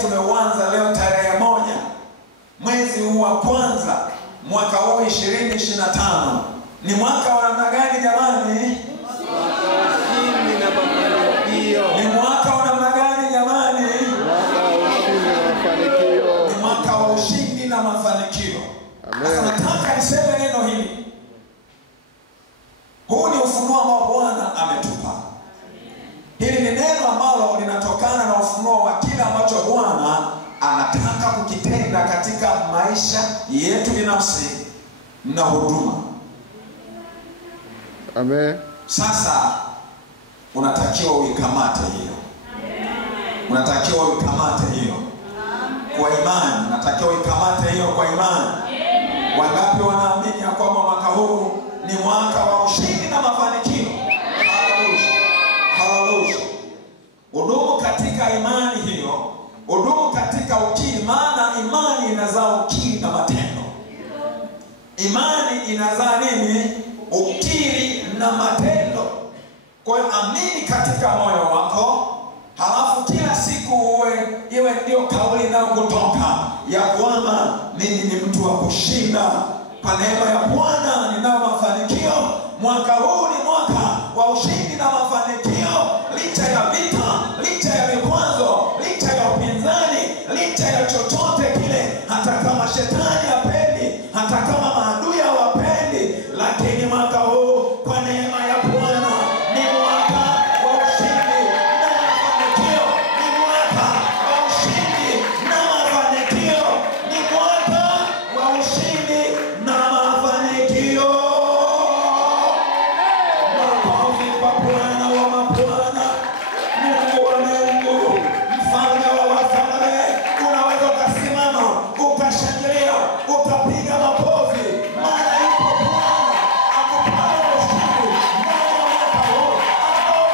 Tumeuanza leo tarehe 1 mwezi huu wa kwanza mwaka huu 2025. Ni mwaka wa namna gani jamani? Ni mwaka wa namna gani jamani? Ni mwaka wa ushindi na mafanikio. Sasa nataka niseme neno hili. Huu ni ufunuo ambao Bwana ametupa. Hili ni neno ambalo linatokana na ufunuo wa kile ambacho Bwana anataka kukitenda katika maisha yetu binafsi na huduma. Amen. Sasa unatakiwa uikamate hiyo. Unatakiwa uikamate hiyo kwa imani. Unatakiwa uikamate hiyo kwa imani. Wangapi wanaamini ya kwamba mwaka huu ni mwaka wa ushindi na mafanikio? Haleluya. Udumu katika imani hiyo. Udumu katika ukiri, maana imani inazaa ukiri na matendo. Imani inazaa nini? Ukiri na matendo. Kwa hiyo amini katika moyo wako, halafu kila siku iwe ndio kauli inayokutoka ya kwamba mimi ni mtu wa kushinda. Kwa neema ya Bwana ninao mafanikio. Mwaka huu ni mwaka wa ushindi na mafanikio, licha ya vita, licha ya vikwazo, licha ya upinzani, licha ya chochote kile, hata kama shetani hapendi, hata kama maadui hawapendi, lakini mwaka huu kwa neema ya Bwana ni mwaka wa ushindi na mafanikio. Ni mwaka wa ushindi na mafanikio. Ni mwaka wa ushindi na mafanikio. Makofi kwa Bwana wa mabwana, Mungu wa Mungu, mfalme wa wafalme. Unaweza ukasimama, ukashangilia, ukapiga makofi, maana yuko Bwana akupaye ushindi ndani ya mwaka huu ambao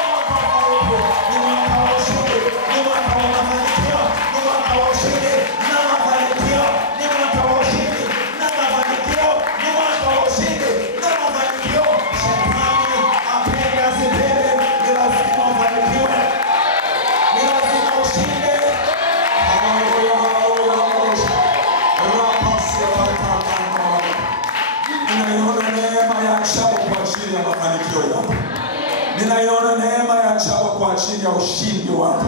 ni mwaka wa ushindi. Ni mwaka wa ushindi, ni mwaka wa mafanikio, ni mwaka wa ushindi na mafanikio, ni mwaka wa ushindi na mafanikio, ni mwaka wa ushindi na mafanikio. Shetani apende asipende, ni lazima ufanikiwe, ni lazima ushinde. Haleluya, haleluya. Ninaiona neema ya ajabu kwa ajili ya mafanikio yako. Ninaiona neema ya ajabu kwa ajili ya ushindi wako.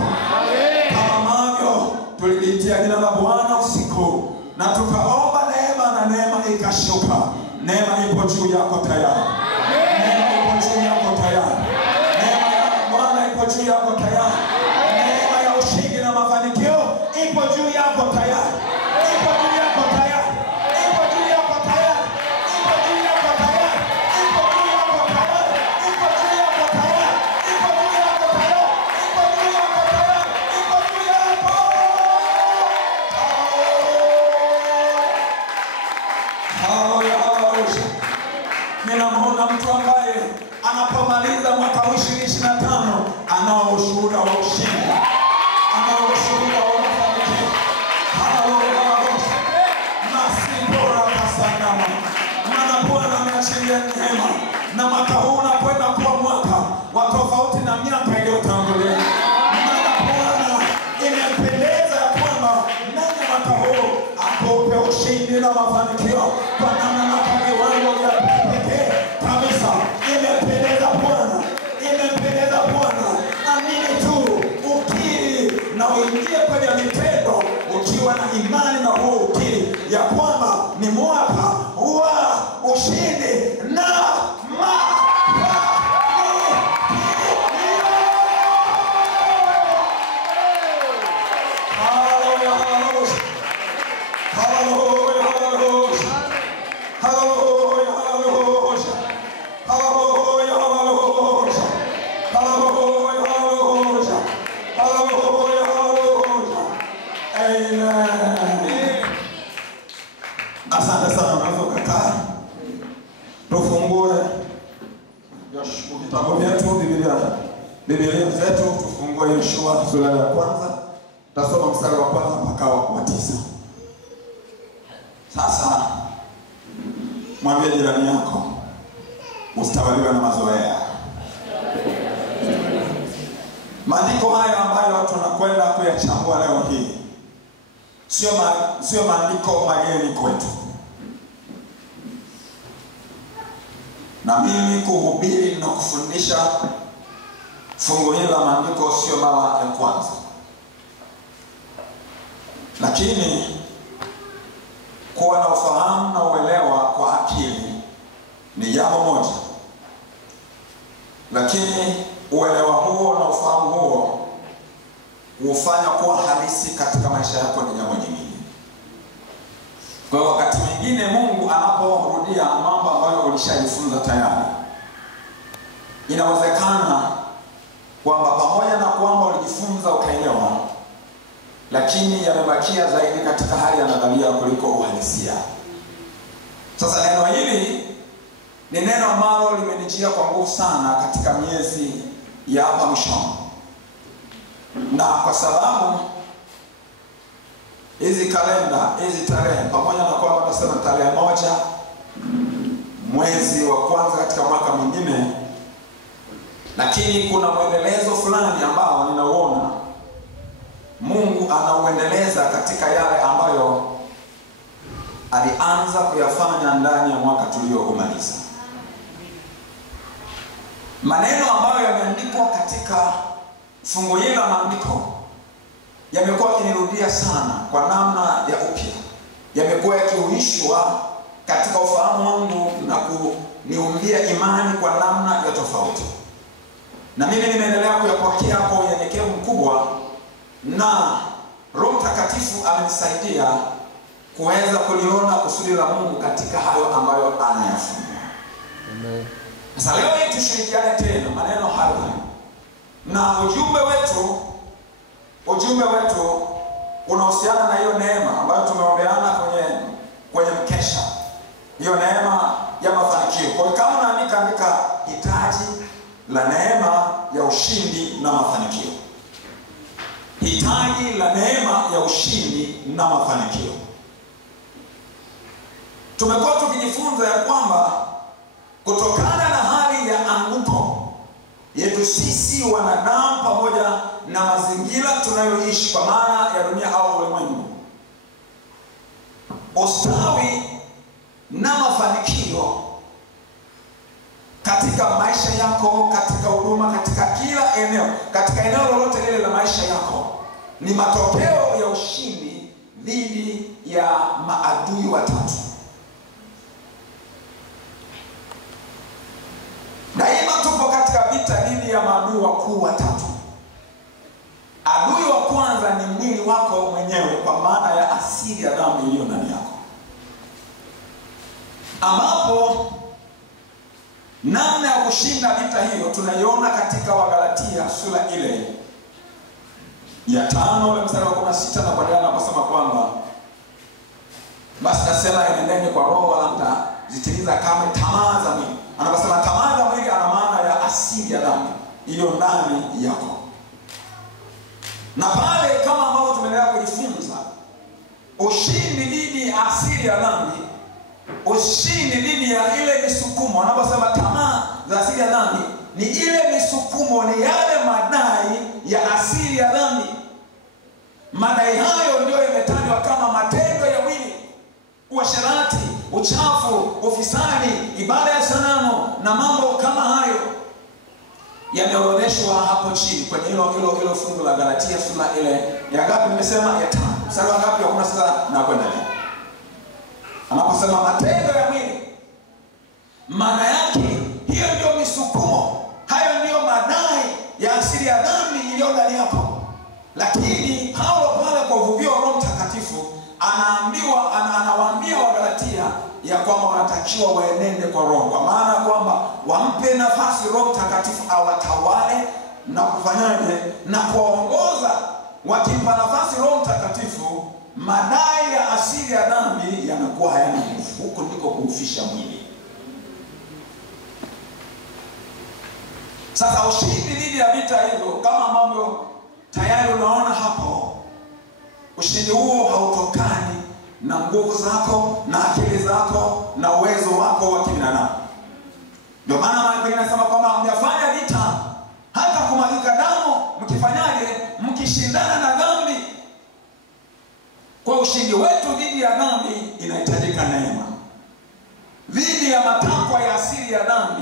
Kama ambavyo tulilitia jina la Bwana usiku na tukaomba neema na neema ikashuka. Neema ipo juu yako tayari. Neema ipo juu yako tayari. Neema ya Bwana ipo juu yako tayari. Neema ya ushindi na mafanikio ipo juu yako tayari. Ipo juu yako tayari. Ipo juu yako tayari. Ipo juu yako tayari. Ipo juu yako tayari. Ipo juu yako tayari. Ipo juu yako tayari. Ipo juu yako tayari. Ipo juu yako. Haleluya. Haleluya. Ninamwona mtu ambaye anapomaliza mwaka huu 2025 anao ushuhuda wa ushindi. Anao ushuhuda wa mafanikio. Haleluya. Nasi bora kasangama. Maana Bwana ameachilia neema. Na mwaka huu unakwenda kuwa mwaka wa tofauti na miaka iliyotangulia. Maana Bwana imempendeza ya kwamba ndani ya mwaka huu akupe ushindi na mafanikio kwa namna na kwa viwango vya pekee kabisa. Imempendeza Bwana. Imempendeza Bwana. Amini tu, ukiri na uingie kwenye vitendo ukiwa na imani na huo ukiri ya kwamba ni mwaka wa ushindi na mafanikio. Haleluya, haleluya. Haleluya, haleluya. Haleluya, haleluya. Haleluya, haleluya. Haleluya, haleluya. Haleluya, haleluya. Amen. Asante sana, unaweza ukakaa. Tufungue vitabu vyetu, Biblia zetu. Tufungue Yoshua sura ya kwanza. Tutasoma mstari wa kwanza mpaka wa 9. Sasa mwambie jirani yako, usitawaliwe na mazoea. Maandiko haya ambayo watu wanakwenda kuyachambua leo hii sio maandiko mageni kwetu. Na mimi kuhubiri na kufundisha fungu hili la maandiko sio mara ya kwanza. Lakini kuwa na ufahamu na uelewa kwa akili ni jambo moja. Lakini uelewa huo na ufahamu huo hufanya kuwa halisi katika maisha yako ni jambo nyingine. Kwa hiyo wakati mwingine Mungu anaporudia mambo ambayo ulishajifunza tayari, inawezekana kwamba pamoja na kwamba ulijifunza ukaelewa, lakini yamebakia zaidi katika hali ya nadharia kuliko uhalisia. Sasa neno hili ni neno ambalo limenijia kwa nguvu sana katika miezi ya hapa mwishoni. Na kwa sababu hizi kalenda, hizi tarehe, pamoja na kwamba tunasema tarehe 1 mwezi wa kwanza katika mwaka mwingine, lakini kuna mwendelezo fulani ambao ninauona Mungu anauendeleza katika yale ambayo alianza kuyafanya ndani ya mwaka tulioumaliza. Maneno ambayo yameandikwa katika fungu hili la maandiko yamekuwa yakinirudia sana kwa namna ya upya. Yamekuwa yakiuishwa katika ufahamu wangu na kuniumbia imani kwa namna ya tofauti. Na mimi nimeendelea kuyapokea kwa unyenyekevu mkubwa, na Roho Mtakatifu amenisaidia kuweza kuliona kusudi la Mungu katika hayo ambayo anayafanya. Amen. Sasa leo hii tushirikiane tena maneno haya. Na ujumbe wetu unahusiana na hiyo neema ambayo tumeombeana kwenye mkesha. Hiyo neema ya mafanikio. Kwa hiyo kama andika hitaji la neema ya ushindi na mafanikio. Hitaji la neema ya ushindi na mafanikio. Tumekuwa tukijifunza ya kwamba kutokana na hali ya anguko yetu sisi wanadamu pamoja na mazingira tunayoishi kwa maana ya dunia au ulimwengu, ustawi na mafanikio katika maisha yako, katika huduma, katika kila eneo, katika eneo lolote lile la maisha yako, ni matokeo ya ushindi dhidi ya maadui watatu. Daima tupo katika vita dhidi ya maadui wakuu watatu. Adui wa kwanza ni mwili wako mwenyewe, kwa maana ya asili ya dhambi iliyo ndani yako, ambapo namna ya kushinda vita hiyo tunaiona katika Wagalatia sura ile ya 5 mstari wa 16 na kuendelea, anaposema kwamba basi nasema enendeni kwa Roho wala mtazitimiza kamwe tamaa za mwili. Anaposema tamaa za mwili ana maana ya asili ya dhambi iliyo ndani yako. Na pale kama ambavyo tumeendelea kujifunza, ushindi dhidi ya asili ya dhambi, ushindi dhidi ya ile misukumo. Anaposema tamaa za asili ya dhambi, ni ile misukumo, ni yale madai ya asili ya dhambi. Madai hayo ndio yametajwa kama matendo ya mwili: uasherati, uchafu, ufisadi, ibada ya sanamu na mambo kama hayo. Yameorodheshwa hapo chini kwenye hilo fungu la Galatia sura ile ya ngapi nimesema? Ya 5. Mstari wa ngapi? Hakuna sasa na kwenda leo. Anaposema matendo ya mwili, maana yake hiyo ndio misukumo, hayo ndio madai ya asili ya dhambi iliyo ndani yako. Lakini Paulo pale kwa uvuvio wa Roho Mtakatifu anawaambia Wagalatia ya kwamba wanatakiwa waenende kwa Roho, kwa maana kwamba wampe nafasi Roho Mtakatifu awatawale na kufanyaje na kuongoza. Wakimpa nafasi Roho Mtakatifu, madai ya asili ya dhambi yanakuwa hayana nguvu. Huko ndiko kuufisha mwili. Sasa ushindi dhidi ya vita hivyo, kama ambavyo tayari unaona hapo, ushindi huo hautokani na nguvu zako na akili zako na uwezo wako wa kibinadamu. Ndio maana Biblia inasema kwamba mnafanya vita hata kumwagika damu, mkifanyaje? Mkishindana na dhambi. Kwa ushindi wetu dhidi ya dhambi inahitajika neema, dhidi ya matakwa ya asili ya dhambi.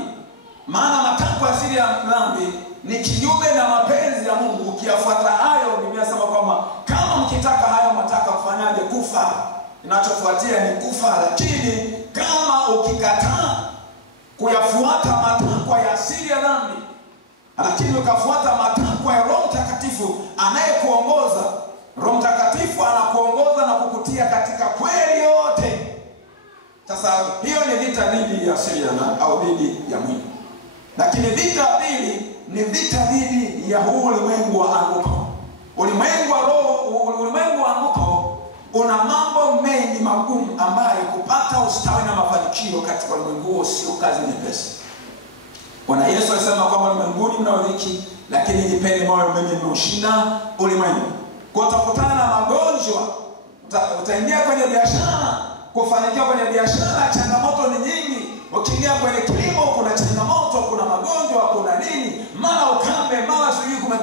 Maana matakwa ya asili ya dhambi ni kinyume na mapenzi ya Mungu. Ukiyafuata hayo, Biblia inasema kwamba kama mkitaka hayo mataka kufanyaje? Kufa. Inachofuatia ni kufa. Lakini kama ukikataa kuyafuata matakwa ya asili ya dhambi, lakini ukafuata matakwa ya Roho Mtakatifu anayekuongoza, Roho Mtakatifu anakuongoza na kukutia katika kweli yote. Sasa hiyo ni vita dhidi ya asili ya dhambi au dhidi ya mwili. Lakini vita pili ni vita dhidi ya huu ulimwengu wa anguko. Ulimwengu wa roho, ulimwengu wa anguko una mambo mengi magumu ambayo kupata ustawi na mafanikio katika ulimwengu huo sio kazi nyepesi. Bwana Yesu alisema kwamba ulimwenguni mna dhiki, lakini jipeni moyo, mimi nimeushinda ulimwengu. Kwa utakutana na magonjwa, utaingia kwenye biashara, kufanikiwa kwenye biashara changamoto ni nyingi. Ukiingia kwenye kilimo kuna changamoto, kuna magonjwa, kuna nini, mara ukame, mara sijui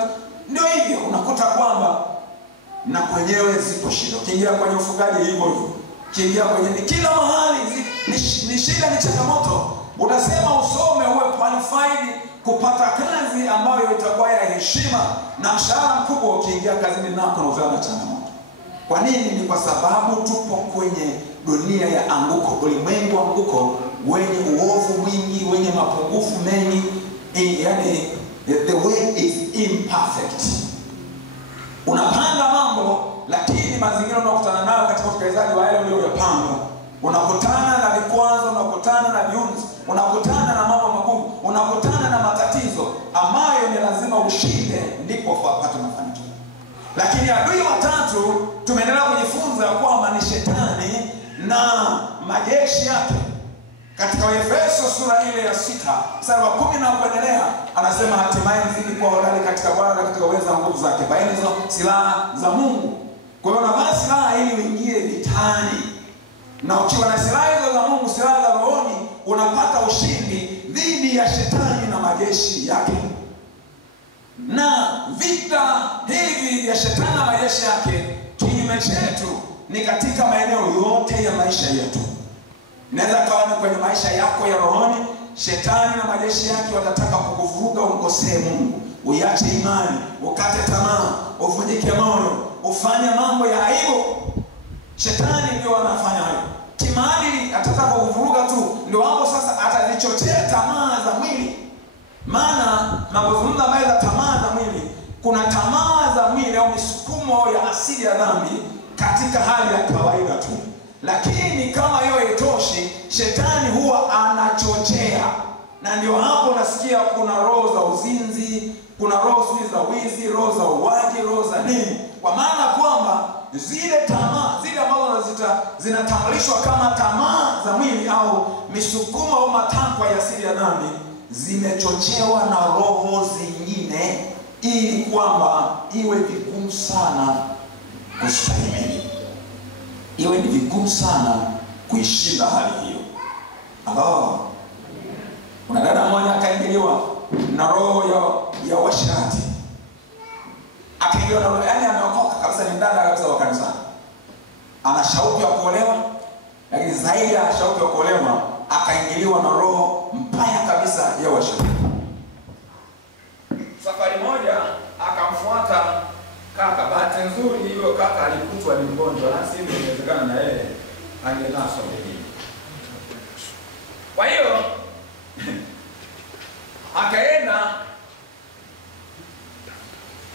ndio hivyo. Unakuta kwamba na kwenyewe zipo shida. Ukiingia kwenye ufugaji hivyo hivyo. Ukiingia kwenye kila mahali ni shida, ni changamoto. Unasema usome uwe qualified kupata kazi ambayo itakuwa ya heshima na mshahara mkubwa, ukiingia kazini nako na uzana changamoto. Kwa nini? Ni kwa sababu tupo kwenye dunia ya anguko, ulimwengu anguko wenye uovu mwingi, wenye mapungufu mengi. Yani the way is imperfect. Unapanga mambo, lakini mazingira unakutana nayo katika utekelezaji wa yale uliyopanga, unakutana na vikwazo, unakutana na viunzi, unakutana na mambo magumu, unakutana na matatizo ambayo ni lazima ushinde ndipo upate mafanikio. Lakini adui watatu tumeendelea kujifunza kwamba ni Shetani na majeshi yake. Katika Efeso sura ile ya 6 mstari wa 10 na kuendelea, anasema hatimaye mzidi kuwa hodari katika Bwana na katika uweza wa nguvu zake. Vaeni hizo silaha za Mungu. Kwa hiyo unavaa silaha ili uingie vitani. Na ukiwa na silaha hizo za Mungu, silaha za rohoni, unapata ushindi dhidi ya Shetani na majeshi yake. Na vita hivi vya Shetani na majeshi yake kinyume chetu ni katika maeneo yote ya maisha yetu. Inaweza kawa ni kwenye maisha yako ya rohoni. Shetani na majeshi yake watataka kukuvuruga umkosee Mungu, uiache imani, ukate tamaa, uvunjike moyo, ufanye mambo ya aibu. Shetani ndio anafanya hayo. Kimaadili atataka kukuvuruga tu. Ndio hapo sasa atazichochea tamaa za mwili. Maana tunapozungumza habari za tamaa za mwili, kuna tamaa za mwili au misukumo ya asili ya dhambi katika hali ya kawaida tu. Lakini kama hiyo haitoshi, Shetani huwa anachochea. Na ndio hapo nasikia kuna roho za uzinzi, kuna roho za wizi, roho za uwaji, roho za nini. Kwa maana kwamba zile tamaa, zile ambazo zinatambulishwa kama tamaa za mwili au misukumo au matakwa ya asili ya dhambi, zimechochewa na roho zingine ili kwamba iwe vigumu sana kustahimili. Iwe ni vigumu sana kuishinda hali hiyo. Allah. Kuna dada mmoja akaingiliwa na roho ya washirati. Akaingiliwa na roho, yani ameokoka kabisa, ni dada kabisa wa kanisa. Ana shauku ya kuolewa, lakini zaidi ya shauku ya kuolewa akaingiliwa na roho mbaya kabisa ya washirati. Safari moja akamfuata kaka. Bahati nzuri hiyo kaka alikutwa ni mgonjwa, na si inawezekana na yeye angenaswa hivi. Kwa hiyo akaenda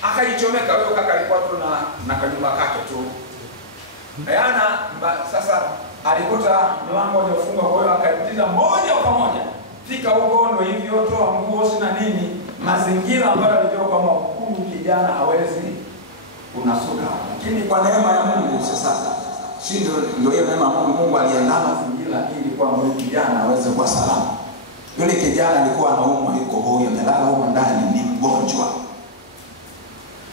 akajichomeka. Huyo kaka alikuwa tu na kanyumba kake tu. Sasa alikuta mlango uliofungwa, kwa hiyo akaingiza moja kwa moja. Fika huko ndio hivyo, toa nguo sina nini. Mazingira ambayo alijua kwamba huyu kijana hawezi unasuka. Lakini kwa neema ya Mungu sasa, si ndio hiyo neema ya Mungu aliandaa mazingira ili kwamba huyu kijana aweze kuwa salama. Yule kijana alikuwa anaumwa, yuko huyo amelala huko ndani, ni mgonjwa.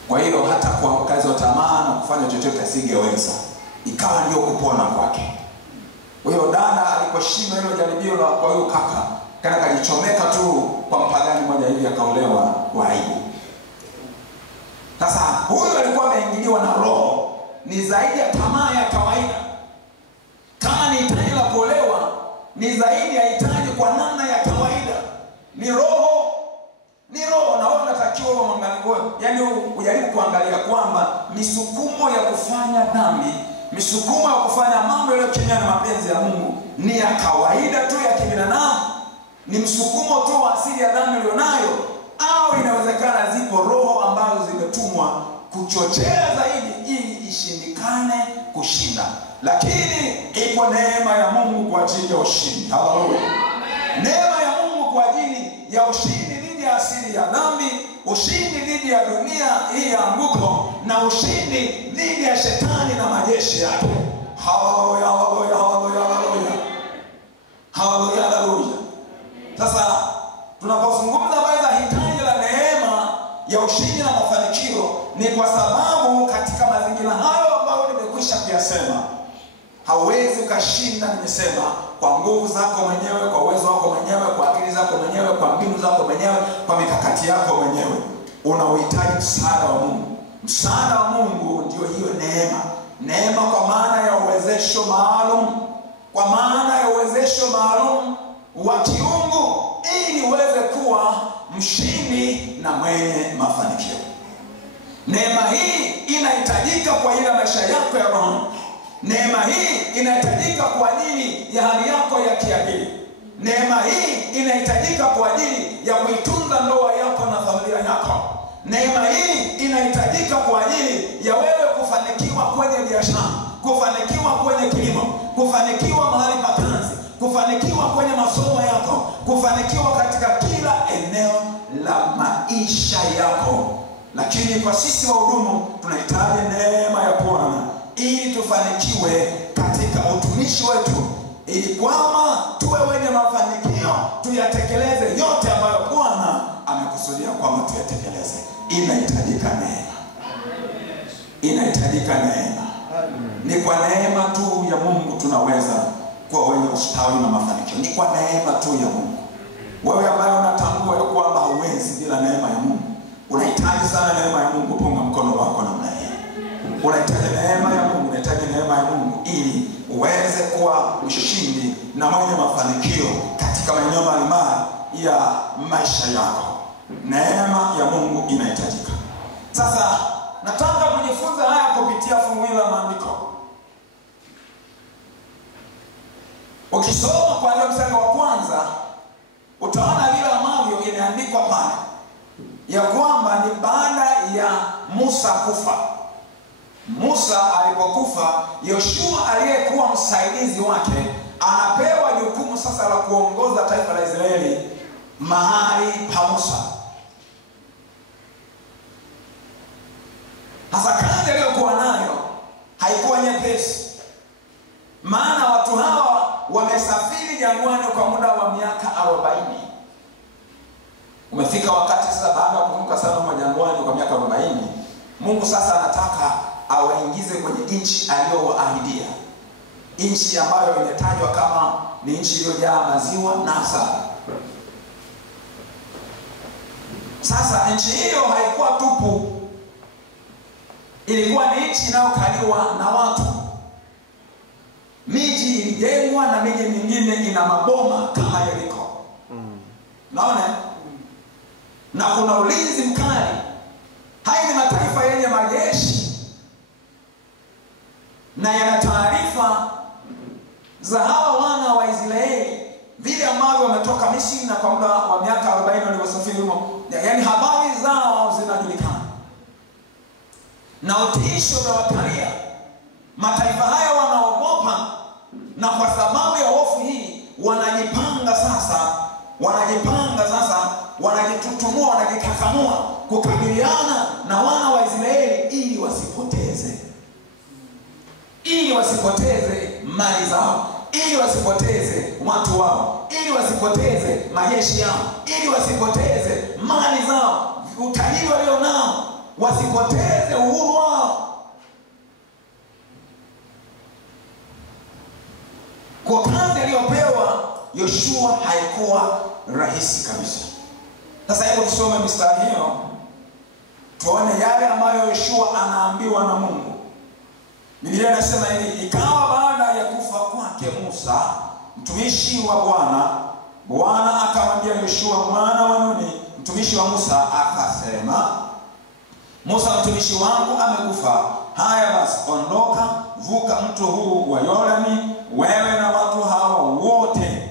Kwa hiyo hata kwa kazi wa tamaa na kufanya chochote asingeweza. Ikawa ndio kupona kwake. Kwa hiyo dada aliposhinda hilo jaribio la kwa hiyo kaka, kana kajichomeka tu kwa mpagani mmoja hivi akaolewa kwa aibu. Sasa huyu alikuwa ameingiliwa na roho ni zaidi ya tamaa ya kawaida. Kama ni hitaji la kuolewa, ni zaidi ya hitaji kwa namna ya kawaida. Ni roho na wewe unatakiwa uangalie, yaani ujaribu kuangalia kwamba misukumo ya kufanya dhambi, misukumo ya kufanya mambo yale kinyume na mapenzi ya Mungu ni ya kawaida tu ya kibinadamu, ni msukumo tu wa asili ya dhambi ulionayo, au inawezekana zipo roho ambazo zimetumwa kuchochea zaidi ili ishindikane kushinda. Lakini ipo neema ya Mungu kwa ajili ya ushindi. Haleluya. Neema ya Mungu kwa ajili ya ushindi dhidi ya asili ya dhambi, ushindi dhidi ya dunia hii ya anguko, na ushindi dhidi ya shetani na majeshi yake. Haleluya, haleluya, haleluya, haleluya. Haleluya, haleluya. Sasa tunapozungumza habari za hitaji la neema ya ushindi na mafanikio, ni kwa sababu katika mazingira hayo ambayo nimekwisha kuyasema, hauwezi ukashinda, nimesema, kwa nguvu zako mwenyewe, kwa uwezo wako mwenyewe, kwa akili zako mwenyewe, kwa mbinu zako mwenyewe, kwa mikakati yako mwenyewe. Unauhitaji msaada wa Mungu. Msaada wa Mungu ndio hiyo neema. Neema kwa maana ya uwezesho maalum, kwa maana ya uwezesho maalum wa kiungu, ili uweze kuwa mshindi na mwenye mafanikio. Neema hii inahitajika kwa ajili ya maisha yako ya roho. Neema hii inahitajika kwa ajili ya hali yako ya kiakili. Neema hii inahitajika kwa ajili ya kuitunza ndoa yako na familia yako. Neema hii inahitajika kwa ajili ya wewe kufanikiwa kwenye biashara, kufanikiwa kwenye kilimo, kufanikiwa mahali pa kazi, kufanikiwa kwenye masomo yako, kufanikiwa katika kila eneo la maisha yako. Lakini kwa sisi wahudumu tunahitaji neema ya Bwana ili tufanikiwe katika utumishi wetu, ili kwamba tuwe wenye mafanikio, tuyatekeleze yote ambayo Bwana amekusudia kwamba tuyatekeleze. Inahitajika neema. Inahitajika neema. Ni kwa neema tu ya Mungu tunaweza kuwa wenye ustawi na mafanikio. Ni kwa neema tu ya Mungu. Wewe ambaye unatambua ya kwamba hauwezi bila neema ya Mungu, unahitaji sana neema ya Mungu. Punga mkono wako namna hii. Unahitaji neema ya Mungu, unahitaji neema ya Mungu ili uweze kuwa mshindi na mwenye mafanikio katika maeneo mbalimbali ya maisha yako. Neema ya Mungu inahitajika. Sasa nataka kujifunza haya kupitia fungu la maandiko. Ukisoma kuanzia mstari wa kwanza, utaona vile ambavyo imeandikwa pale ya kwamba ni baada ya Musa kufa. Musa alipokufa, Yoshua aliyekuwa msaidizi wake anapewa jukumu sasa la kuongoza taifa la Israeli mahali pa Musa. Hasa kazi aliyokuwa nayo haikuwa nyepesi, maana watu hawa wamesafiri jangwani kwa muda wa miaka 40. Umefika wakati sasa, baada ya kuvuka sana kwa jangwani kwa miaka 40, Mungu sasa anataka awaingize kwenye nchi aliyowaahidia, nchi ambayo imetajwa kama ni nchi iliyojaa maziwa na asali. Sasa nchi hiyo haikuwa tupu, ilikuwa ni nchi inayokaliwa na watu. Miji ilijengwa na miji mingine ina maboma kama Yeriko. Naona? Na kuna ulinzi mkali. Haya ni mataifa yenye majeshi na yana taarifa za hawa wana wa Israeli vile ambavyo wametoka Misri na kwa muda wa miaka 40 waliosafiri huko. Yaani habari zao zinajulikana. Na utisho umewakalia. Mataifa haya wanaogopa, na kwa sababu ya hofu hii wanajipanga sasa, wanajitutumua, wanajikakamua kukabiliana na wana wa Israeli ili wasipoteze mali zao, ili wasipoteze watu wao, ili wasipoteze majeshi yao, ili wasipoteze mali zao, utajiri walio nao, wasipoteze uhuru wao. Kwa kazi aliyopewa Yoshua haikuwa rahisi kabisa. Sasa hebu tusome mistari hiyo, tuone yale ambayo Yoshua anaambiwa na Mungu. Biblia inasema hivi, ikawa baada ya kufa kwake Musa mtumishi wa Bwana, Bwana akamwambia Yoshua mwana wa Nuni mtumishi wa Musa akasema, Musa mtumishi wangu amekufa. Haya basi, ondoka, vuka mto huu wa Yordani, wewe na watu hawa wote,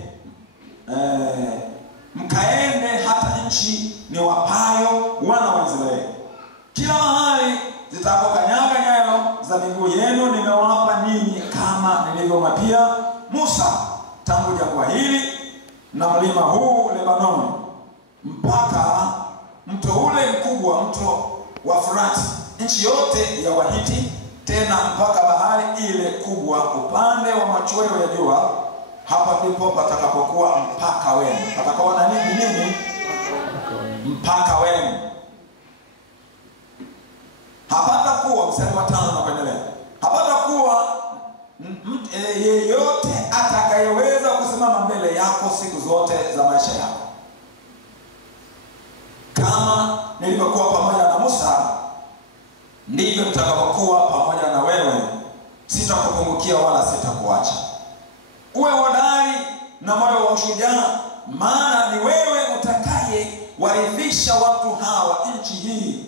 mkaende hata nchi ni wapayo wana wa Israeli. Kila mahali zitapokanyaga nyayo za miguu yenu nimewapa ninyi, kama nilivyomwapia Musa, tangu jangwa hili na mlima huu Lebanoni mpaka mto ule mkubwa, mto wa Frati, nchi yote ya Wahiti, tena mpaka bahari ile kubwa upande wa machweo ya jua. Hapa ndipo patakapokuwa mpaka wenu. Patakuwa na nini? Mpaka wenu. Hapatakuwa, mstari wa 5 na kuendelea, hapatakuwa yeyote atakayeweza kusimama mbele yako siku zote za maisha yako. Kama nilivyokuwa pamoja na Musa, ndivyo nitakapokuwa pamoja na wewe. Sitakupungukia wala sitakuacha. Uwe hodari na moyo wa ushujaa, maana ni wewe utakaye warithisha watu hawa nchi hii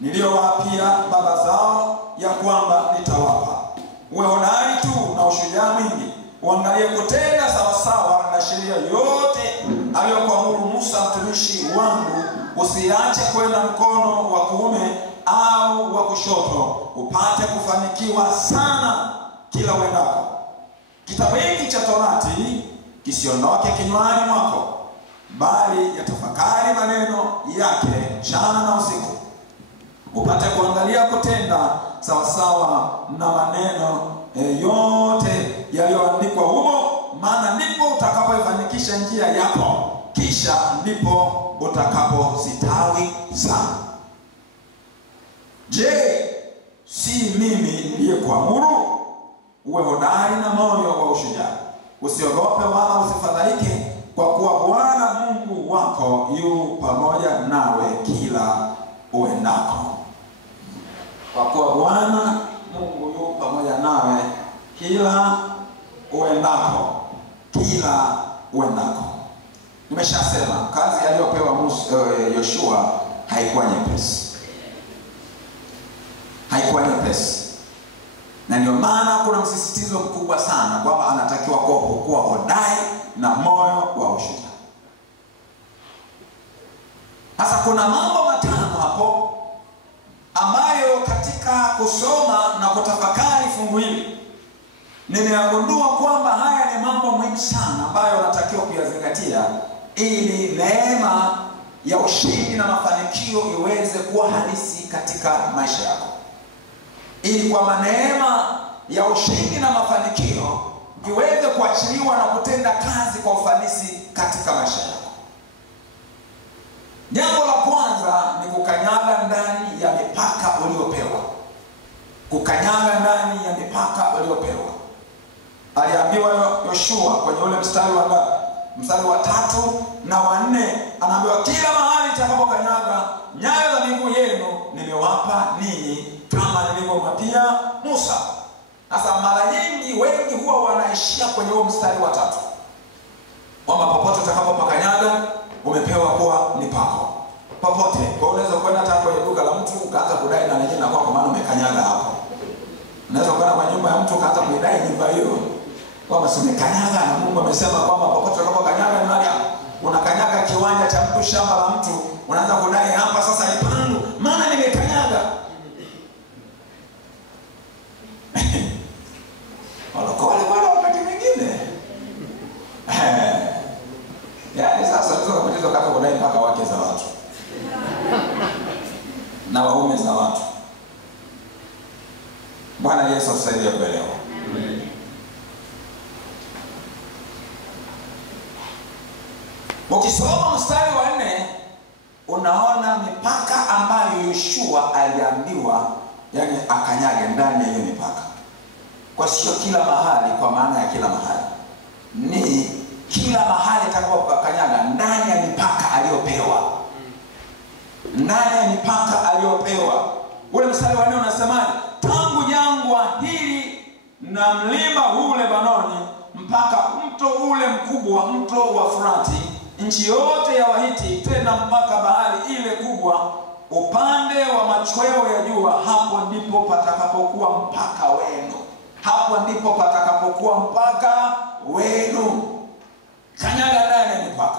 niliyowapia baba zao ya kwamba nitawapa. Uwe hodari tu na ushujaa mwingi, uangalie kutenda sawasawa na sheria yote aliyokuamuru Musa mtumishi wangu. Usiache kwenda mkono wa kuume au wa kushoto, upate kufanikiwa sana kila uendako. Kitabu hiki cha Torati kisiondoke kinywani mwako, bali yatafakari maneno yake mchana na usiku, upate kuangalia kutenda sawasawa na maneno yote yaliyoandikwa humo, maana ndipo utakapoifanikisha njia yako, kisha ndipo utakapositawi sana. Je, si mimi niliyekuamuru? Uwe hodari na moyo wa ushujaa, usiogope wala usifadhaike, kwa kuwa Bwana Mungu wako yu pamoja nawe kila uendako. Kwa kuwa Bwana Mungu yu pamoja nawe kila uendako, kila uendako. Nimeshasema kazi aliyopewa Yoshua haikuwa nyepesi. Haikuwa nyepesi. Na ndio maana kuna msisitizo mkubwa sana kwamba anatakiwa kuwa hodari na moyo wa ushujaa. Sasa kuna mambo matano hapo ambayo katika kusoma na kutafakari fungu hili nimeyagundua kwamba haya ni mambo muhimu sana ambayo unatakiwa kuyazingatia ili neema ya ushindi na mafanikio iweze kuwa halisi katika maisha yako. Ili kwa neema ya ushindi na mafanikio iweze kuachiliwa na kutenda kazi kwa ufanisi katika maisha yako. Jambo la kwanza ni kukanyaga ndani ya mipaka uliopewa. Kukanyaga ndani ya mipaka uliopewa. Aliambiwa Yoshua kwenye ule mstari wa 3 na wa 4, anaambiwa kila mahali mtakapokanyaga nyayo za miguu yenu nimewapa ninyi, kama nilivyomwapia Musa. Sasa mara nyingi wengi huwa wanaishia kwenye huo mstari wa 3, kwamba popote utakapopakanyaga umepewa kuwa ni pako. Popote. Kwa unaweza kwenda hata kwenye duka la mtu ukaanza kudai na lenyewe na kwako, maana umekanyaga hapo. Unaweza kwenda kwa nyumba ya mtu ukaanza kuidai nyumba hiyo, kwamba umekanyaga na Mungu amesema kwamba popote utakapokanyaga ni mahali hapo. Unakanyaga kiwanja cha mtu, shamba la mtu, unaanza kudai hapa sasa ni pangu, maana nimekanyaga. Walokole bwana wakati mwingine. Yaani sasa unaweza kupoteza kaka kudai mpaka wake za watu na waume za watu. Bwana Yesu asaidie kuelewa. Ukisoma mstari wa 4 unaona mipaka ambayo Yoshua aliambiwa yani akanyage ndani ya hiyo mipaka. Kwa sio kila mahali, kwa maana ya kila mahali ni kila mahali atakapokanyaga ndani ya mipaka aliyopewa. Ndani ya mipaka aliyopewa. Ule mstari wa 4 unasemaje? Tangu jangwa hili na mlima huu Lebanoni mpaka mto ule mkubwa, mto wa Frati, nchi yote ya Wahiti, tena mpaka bahari ile kubwa upande wa machweo ya jua. Hapo ndipo patakapokuwa mpaka wenu. Hapo ndipo patakapokuwa mpaka wenu. Kanyaga ndani ya mipaka.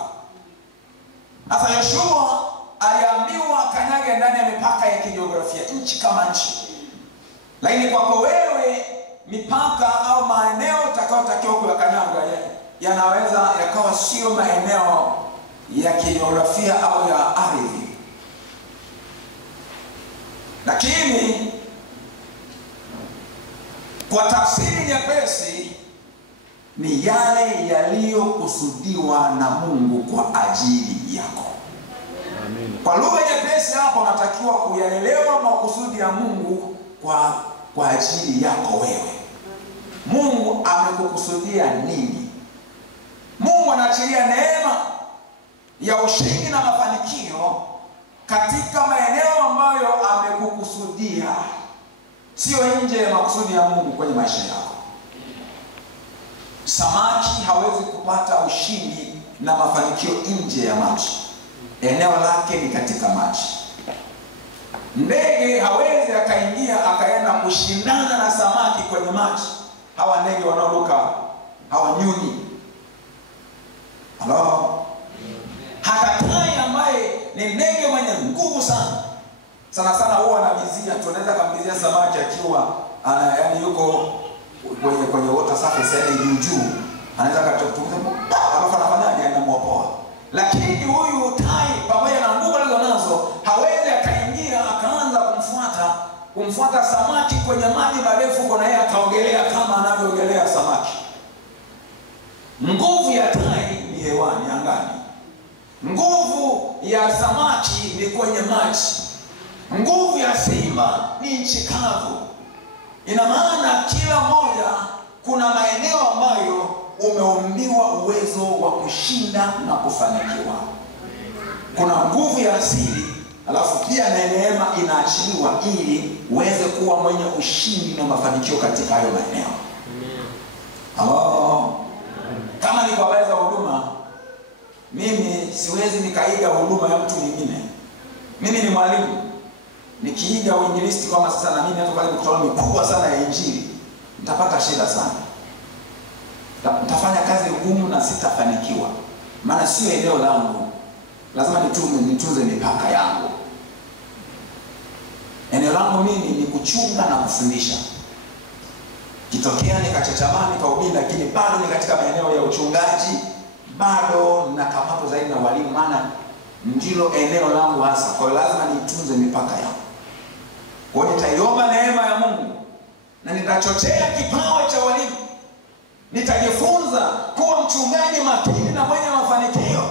Sasa Yoshua aliambiwa kanyaga ndani ya mipaka ya kijiografia, nchi kama nchi. Lakini kwako wewe, mipaka au maeneo utakayotakiwa kuyakanyaga yanaweza yakawa sio maeneo ya kijiografia au ya ardhi. Lakini kwa tafsiri nyepesi ni yale yaliyokusudiwa na Mungu kwa ajili yako. Amen. Kwa lugha nyepesi hapo unatakiwa kuyaelewa makusudi ya Mungu kwa ajili yako wewe. Mungu amekukusudia nini? Mungu anaachilia neema ya ushindi na mafanikio katika maeneo ambayo amekukusudia, sio nje ya makusudi ya Mungu kwenye maisha yako. Samaki hawezi kupata ushindi na mafanikio nje ya maji. Eneo lake ni katika maji. Ndege hawezi akaingia akaenda kushindana na samaki kwenye maji. Hawa ndege wanaoruka, hawa nyuni. Halo? Hata tai ambaye ni ndege mwenye nguvu sana, sana sana huwa anavizia, tunaweza kumvizia samaki akiwa yani yuko kwenye water surface, yani juu, anaweza katoka alafu anafanyaje, anamwopoa. Lakini huyu tai pamoja na nguvu alizonazo hawezi akaingia akaanza kumfuata samaki kwenye maji marefu, kwa naye akaogelea kama anavyoogelea samaki. Nguvu ya tai ni hewani, angani. Nguvu ya samaki ni kwenye maji. Nguvu ya simba ni nchi kavu. Ina maana kila moja kuna maeneo ambayo umeumbiwa uwezo wa kushinda na kufanikiwa. Kuna nguvu ya asili, alafu pia na neema inaachiliwa ili uweze kuwa mwenye ushindi na mafanikio katika hayo maeneo. Kama ni kwa habari za huduma, mimi siwezi nikaiga huduma ya mtu mwingine. Mimi ni mwalimu. Nikiiga uinjilisti kama sasa na mimi hata pale mikutano mikubwa sana ya injili, nitapata shida sana. Nitafanya kazi ngumu na sitafanikiwa. Maana sio eneo langu. Lazima nitunze mipaka yangu. Eneo langu mimi ni kuchunga na kufundisha. Kitokea nikachachamani nikahubiri, lakini bado ni katika maeneo ya uchungaji, bado nakamatwa zaidi na walimu, maana ndilo eneo langu hasa. Kwa hiyo lazima nitunze mipaka yangu. Kwa hiyo nitaiomba neema ya Mungu na nitachochea kipawa cha walimu. Nitajifunza kuwa mchungaji makini na mwenye mafanikio.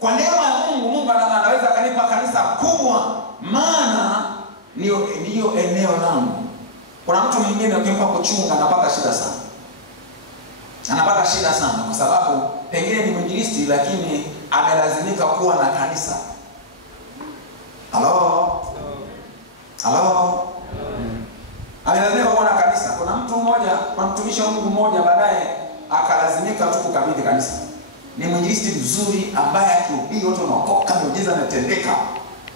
Kwa neema ya Mungu, Mungu anaweza akanipa kanisa kubwa, maana ndio eneo langu. Kuna mtu mwingine ukimpa kuchunga anapata shida sana. Anapata shida sana kwa sababu pengine ni mwinjilisti lakini amelazimika kuwa na kanisa. Halo? Amelazimika kuwa na kanisa. Kuna mtu mmoja, kwa mtumishi wa Mungu mmoja baadaye akalazimika tu kukabidhi kanisa. Ni mwinjilisti mzuri ambaye akihubiri watu wanaokoka, miujiza inatendeka.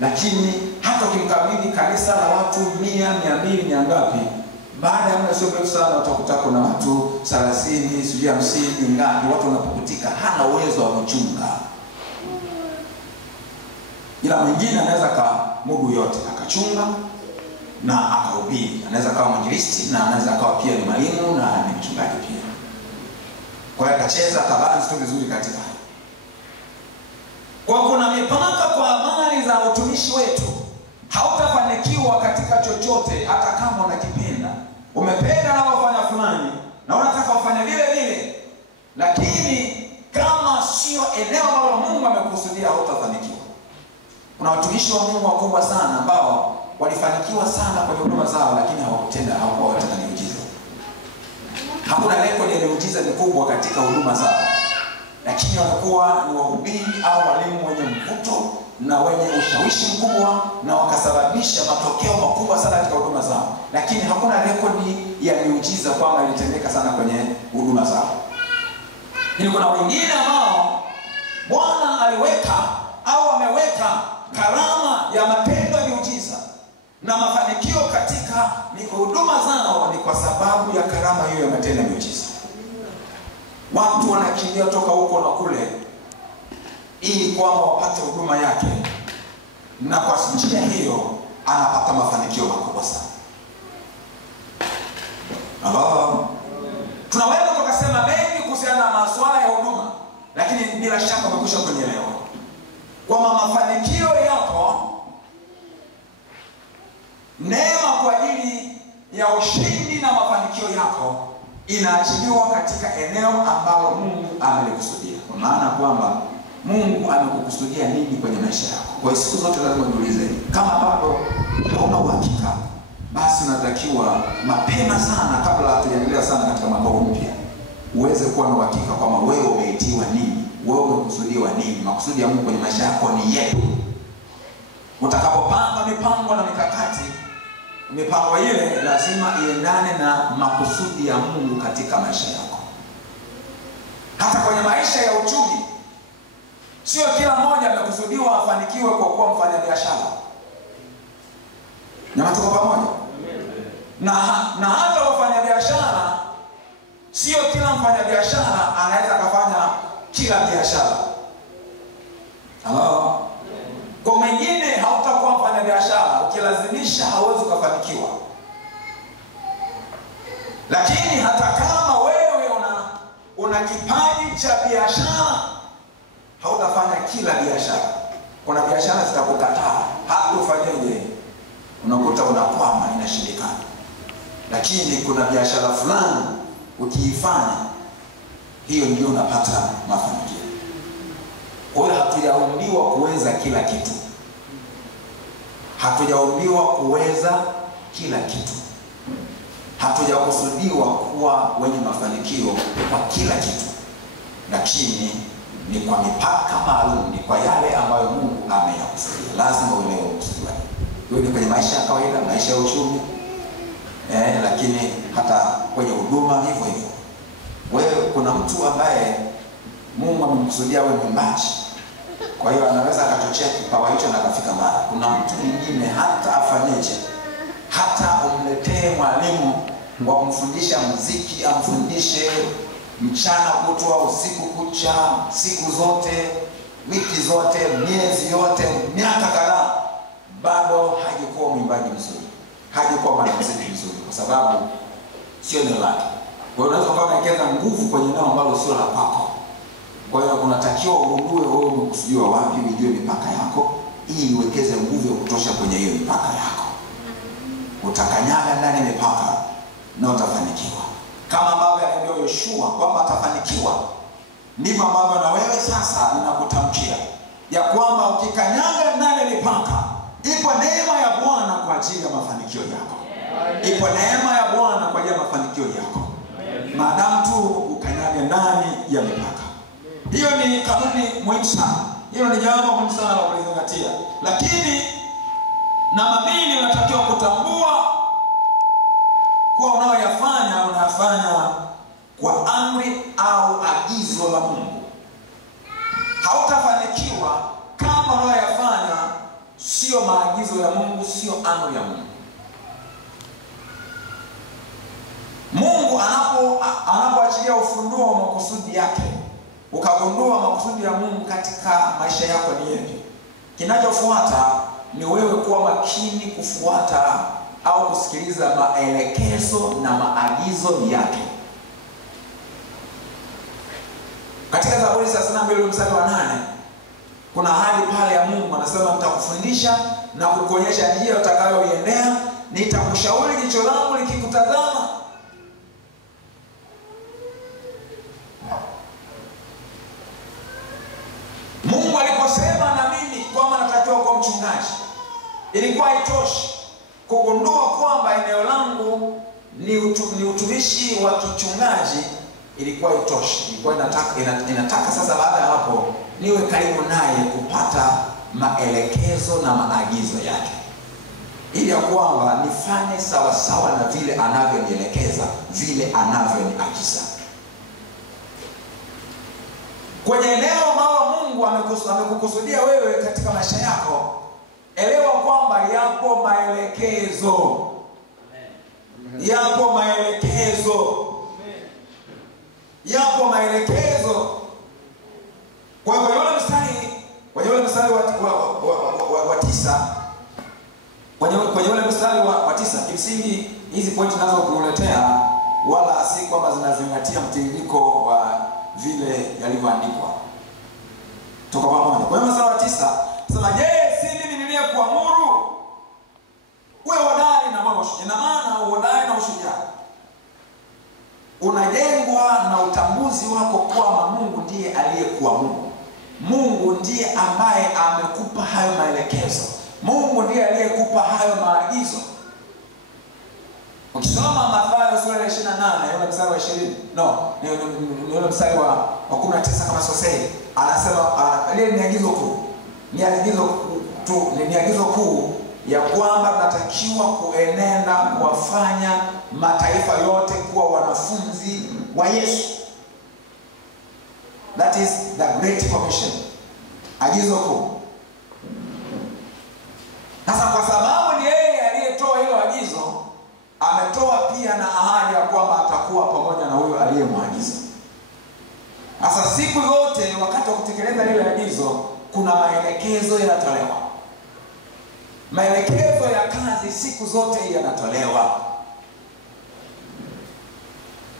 Lakini hata ukimkabidhi kanisa la watu 100, 200 ni ngapi? Baada ya muda sio mrefu sana utakuta kuna watu 30, 50 ngapi, watu wanapukutika, hana uwezo wa kuchunga. Ila mwingine anaweza kamudu yote, akachunga na akahubiri. Anaweza kawa mwinjilisti na anaweza kawa pia ni mwalimu na ni mchungaji pia. Kwa hiyo akacheza kabalance tu vizuri katika. Kwa kuna mipaka kwa habari za utumishi wetu. Hautafanikiwa katika chochote hata kama unakipenda. Umependa na wafanya fulani na unataka wafanye vile vile, lakini kama sio eneo ambalo Mungu amekusudia hautafanikiwa. Kuna watumishi wa Mungu wakubwa sana ambao walifanikiwa sana kwenye huduma zao, lakini hawakuwa katika miujiza. Hakuna rekodi ya miujiza mikubwa katika huduma zao, lakini walikuwa ni wahubiri au walimu wenye mvuto na wenye ushawishi mkubwa, na wakasababisha matokeo makubwa sana katika huduma zao, lakini hakuna rekodi ya miujiza kwamba ilitendeka sana kwenye huduma zao. Ni kuna wengine ambao Bwana aliweka au ameweka karama ya matendo ya miujiza na mafanikio katika huduma zao, ni kwa sababu ya karama hiyo ya matendo ya miujiza. Watu wanakimbia toka huko na kule ili kwamba wapate huduma yake, na kwa njia hiyo anapata mafanikio makubwa sana. Tunaweza tukasema mengi kuhusiana na masuala ya huduma, lakini bila shaka umekwisha kuelewa kwamba mafanikio yapo, neema kwa ajili ya ushindi na mafanikio yako inaachiliwa katika eneo ambalo Mungu amelikusudia. Kwa maana kwamba Mungu amekukusudia nini kwenye maisha yako. Kwa hiyo siku zote lazima niulize, kama bado hauna uhakika, basi unatakiwa mapema sana, kabla hatujaendelea sana katika mwaka mpya, uweze kuwa na uhakika kwamba wewe umeitiwa nini, wewe umekusudiwa nini, makusudi ya Mungu kwenye maisha yako ni yepi. Utakapopanga mipango na mikakati, mipango ile lazima iendane na makusudi ya Mungu katika maisha yako. Hata kwenye maisha ya uchumi, sio kila mmoja amekusudiwa afanikiwe kwa kuwa mfanyabiashara. Na tuko pamoja? Na hata wafanyabiashara, sio kila mfanyabiashara anaweza kufanya kila biashara. Kwa mwingine hautakuwa mfanyabiashara, ukilazimisha hauwezi kufanikiwa. Lakini hata kama wewe una kipaji cha biashara, hautafanya kila biashara. Kuna biashara zitakukataa, hata ufanyeje unakuta unakwama, inashindikana. Lakini kuna biashara fulani ukiifanya, hiyo ndio unapata mafanikio. Kwa hiyo hatujaumbiwa kuweza kila kitu. Hatujaumbiwa kuweza kila kitu. Hatujakusudiwa kuwa wenye mafanikio kwa kila kitu. Lakini ni kwa mipaka maalum, ni kwa yale ambayo Mungu ameyakusudia. Lazima uelewe kusudi wake. Hiyo ni kwenye maisha ya kawaida, maisha ya uchumi, lakini hata kwenye huduma hivyo hivyo. Wewe, kuna mtu ambaye Mungu amemkusudia awe mwimbaji, kwa hiyo anaweza akachochea kipawa hicho na akafika mbali. Kuna mtu mwingine hata afanyeje, hata umletee mwalimu wa kumfundisha muziki, amfundishe mchana kutwa, usiku kucha, siku zote, wiki zote, miezi yote, miaka kadhaa, bado hajakuwa mwimbaji mzuri, hajakuwa mwanamuziki mzuri, kwa sababu sio neno lake. Kwa hiyo unaweza kuwekeza nguvu kwenye eneo ambalo sio la kwako. Kwa hiyo unatakiwa ugundue wewe umekusudiwa wapi, ujue mipaka yako, ili uwekeze nguvu ya kutosha kwenye hiyo mipaka yako. Utakanyaga ndani ya mipaka na utafanikiwa. Kama ambavyo aliambiwa Yoshua kwamba atafanikiwa, ndivyo ambavyo na wewe sasa ninakutamkia ya kwamba ukikanyaga ndani ya mipaka, ipo neema ya Bwana kwa ajili ya mafanikio yako. Ipo neema ya Bwana kwa ajili ya mafanikio yako, maadamu tu ukanyaga ndani ya mipaka. Hiyo ni kanuni muhimu sana. Hiyo ni jambo muhimu sana la kuzingatia. Lakini namba mbili, unatakiwa kutambua kuwa unayafanya kwa amri au agizo la Mungu. Hautafanikiwa kama unayafanya sio maagizo ya Mungu, sio amri ya Mungu. Mungu anapoachilia ufunuo wa makusudi yake, ukagundua makusudi ya Mungu katika maisha yako ni yapi, kinachofuata ni wewe kuwa makini kufuata au kusikiliza maelekezo na maagizo yake. Katika Zaburi 32 mstari wa 8 kuna ahadi pale ya Mungu, anasema nitakufundisha na kukuonyesha njia utakayoiendea, nitakushauri jicho langu likikutazama. Mungu aliposema na mimi kwamba natakiwa kuwa mchungaji, ilikuwa haitoshi kugundua kwamba eneo langu ni utumishi wa kichungaji. Ilikuwa haitoshi, ilikuwa inataka sasa baada ya hapo niwe karibu naye kupata maelekezo na maagizo yake. ili ya kwamba nifanye sawa sawa na vile anavyonielekeza, vile anavyoniagiza. Kwenye eneo ambalo Mungu amekukusudia wewe katika maisha yako, elewa kwamba yapo maelekezo. Yapo maelekezo. Yapo maelekezo. Kwa hiyo yule mstari wa 9, kwenye ule mstari wa 9, kimsingi hizi pointi nazo kuuletea wala si kwamba zinazingatia mtiririko wa vile yalivyoandikwa. Tuko pamoja. Kwa hiyo mstari wa 9 sema, je, si mimi niliyekuamuru uwe hodari na moyo shujaa? Ina maana uhodari na ushujaa unajengwa na utambuzi wako kwamba Mungu ndiye aliyekuamuru. Mungu ndiye ambaye amekupa hayo maelekezo. Mungu ndiye aliyekupa hayo maagizo. Ukisoma Mathayo sura ya 28, yule mstari wa 20, ni yule mstari wa 19 kama sosei, anasema ile ni agizo kuu. Ni agizo kuu ya kwamba tunatakiwa kuenenda kuwafanya mataifa yote kuwa wanafunzi wa Yesu. That is the Great Commission. Agizo kuu. Sasa kwa sababu ni yeye aliyetoa hilo agizo, ametoa pia na ahadi ya kwamba atakuwa pamoja na huyo aliyemwagiza. Sasa siku zote wakati wa kutekeleza lile agizo, kuna maelekezo yanatolewa. Maelekezo ya kazi siku zote yanatolewa.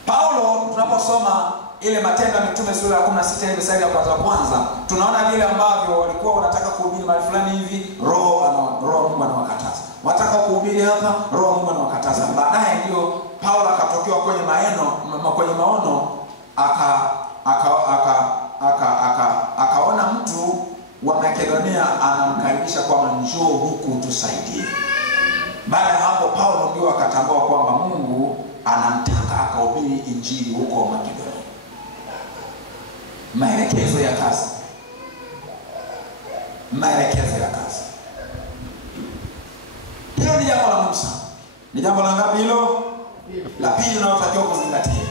Paulo, tunaposoma ile Matendo ya Mitume sura ya 16 ile mstari ya kwanza, tunaona vile ambavyo walikuwa wanataka kuhubiri mahali fulani hivi, roho Mungu anawakataza. Wataka kuhubiri hapa, roho Mungu anawakataza. Baadaye ndio Paulo akatokewa kwenye maono, akaona mtu wa Makedonia anamkaribisha kwamba njoo huku tusaidie. Baada ya hapo Paulo ndio akatambua kwamba Mungu anamtaka akahubiri injili huko Makedonia. Maelekezo ya kazi. Maelekezo ya kazi. Hilo ni jambo la Mungu sana. Ni jambo la ngapi hilo? La pili unalotakiwa kuzingatia.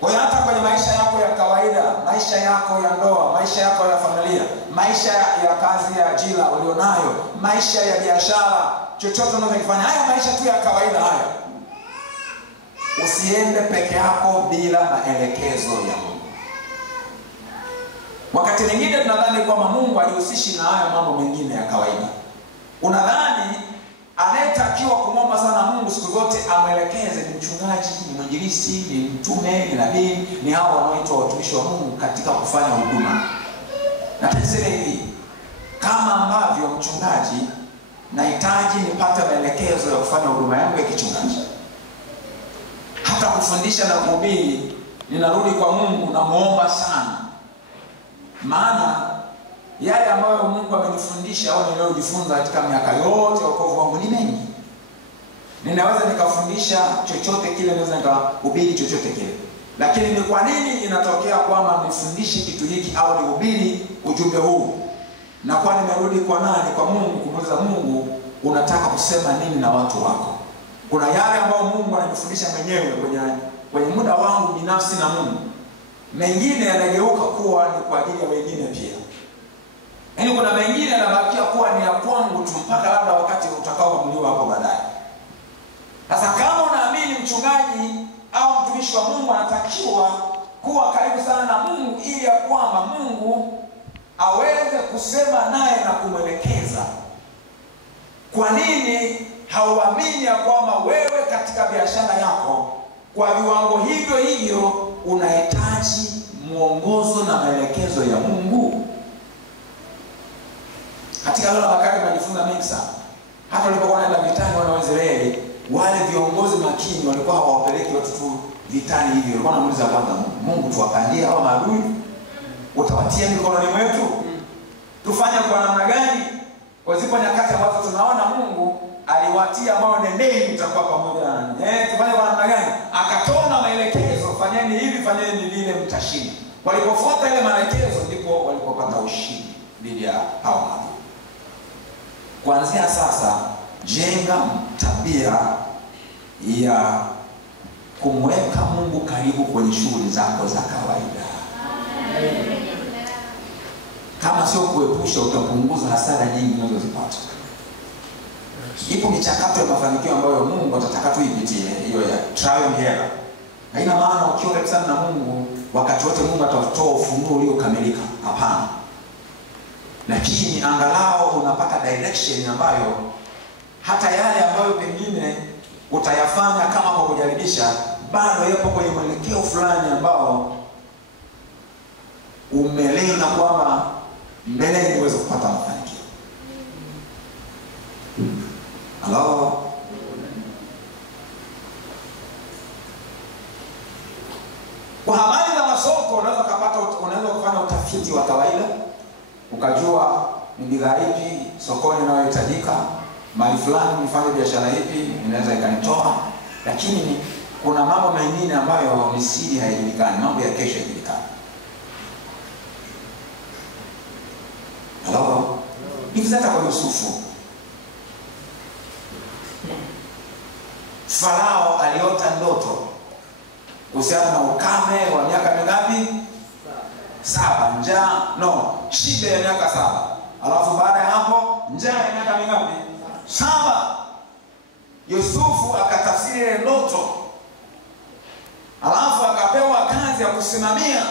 Kwa hiyo hata kwenye maisha yako ya kawaida, maisha yako ya ndoa, maisha yako ya familia, maisha ya kazi ya ajira ulionayo, maisha ya biashara, chochote unachofanya, haya maisha tu ya kawaida haya, usiende peke yako bila maelekezo ya Mungu. Wakati mwingine tunadhani kwamba Mungu hajihusishi na haya mambo mengine ya kawaida. Unadhani anayetakiwa kumwomba sana Mungu siku zote amwelekeze ni mchungaji, ni mwinjilisti, ni mtume, ni nabii, ni hao wanaoitwa watumishi wa Mungu katika kufanya huduma. Na tuseme hivi, kama ambavyo mchungaji nahitaji nipate maelekezo ya kufanya huduma yangu ya kichungaji, hata kufundisha na kuhubiri ninarudi kwa Mungu na muomba sana. Maana yale ambayo Mungu amenifundisha au niliyojifunza katika miaka yote ya wokovu wangu ni mengi. Ninaweza nikafundisha chochote kile, naweza nikahubiri chochote kile. Lakini ni kwa nini inatokea kwamba nifundishe kitu hiki au nihubiri ujumbe huu? Na kwa nimerudi kwa nani? Kwa Mungu, kumuuliza Mungu, unataka kusema nini na watu wako? Kuna yale ambayo Mungu ananifundisha mwenyewe kwenye muda wangu binafsi na Mungu. Mengine yanageuka kuwa ni kwa ajili ya wengine pia. Yaani kuna mengine yanabakia kuwa ni ya kwangu tu mpaka labda wakati utakaoamuliwa hapo baadaye. Sasa kama unaamini mchungaji au mtumishi wa Mungu anatakiwa kuwa karibu sana na Mungu ili ya kwamba Mungu aweze kusema naye na kumwelekeza, kwa nini hauamini ya kwamba wewe katika biashara yako kwa viwango hivyo hivyo unahitaji mwongozo na maelekezo ya Mungu? Katika leo Bakari tunajifunza mengi sana. Hata walipokuwa wanaenda vitani wana wa Israeli, wale viongozi makini walikuwa hawapeleki watu tu vitani hivi. Walikuwa wanamuuliza kwanza Mungu, tuwapandie hao maadui? Utawatia mikononi mwetu? Tufanye kwa namna gani? Kwa zipo nyakati ambazo tunaona Mungu aliwatia moyo, nendeni mtakuwa pamoja nami. Tufanye kwa namna gani? Akatoa na maelekezo, fanyeni hivi, fanyeni vile, mtashinda. Walipofuata ile maelekezo ndipo walipopata ushindi dhidi ya hao maadui. Kuanzia sasa jenga tabia ya kumweka Mungu karibu kwenye shughuli zako za kawaida. Kama sio kuepusha, utapunguza hasara nyingi unazozipata. Ipo michakato ya mafanikio ambayo Mungu atataka tuipitie, hiyo ya trial and error. Haina maana ukiwa karibu sana na Mungu wakati wote Mungu atatoa ufunuo uliokamilika. Hapana. Lakini angalau unapata direction ambayo hata yale ambayo pengine utayafanya kama kwa kujaribisha, bado yapo kwenye mwelekeo fulani ambao umelenga kwamba mbele uweze kupata mafanikio. Hello? Kwa habari za masoko, unaweza kufanya utafiti wa kawaida, ukajua ni bidhaa ipi sokoni inayohitajika, mali fulani nifanye biashara ipi inaweza ikanitoa. Lakini kuna mambo mengine ambayo ni siri, haijulikani, mambo ya kesho haijulikani. Hello? Hivi sasa kwa Yusufu, Farao aliota ndoto kuhusiana na ukame wa miaka mingapi? 7. Njaa, shida ya miaka 7. Alafu baada ya hapo njaa ya miaka mingapi? 7. Yusufu akatafsiri ile ndoto, alafu akapewa kazi ya kusimamia.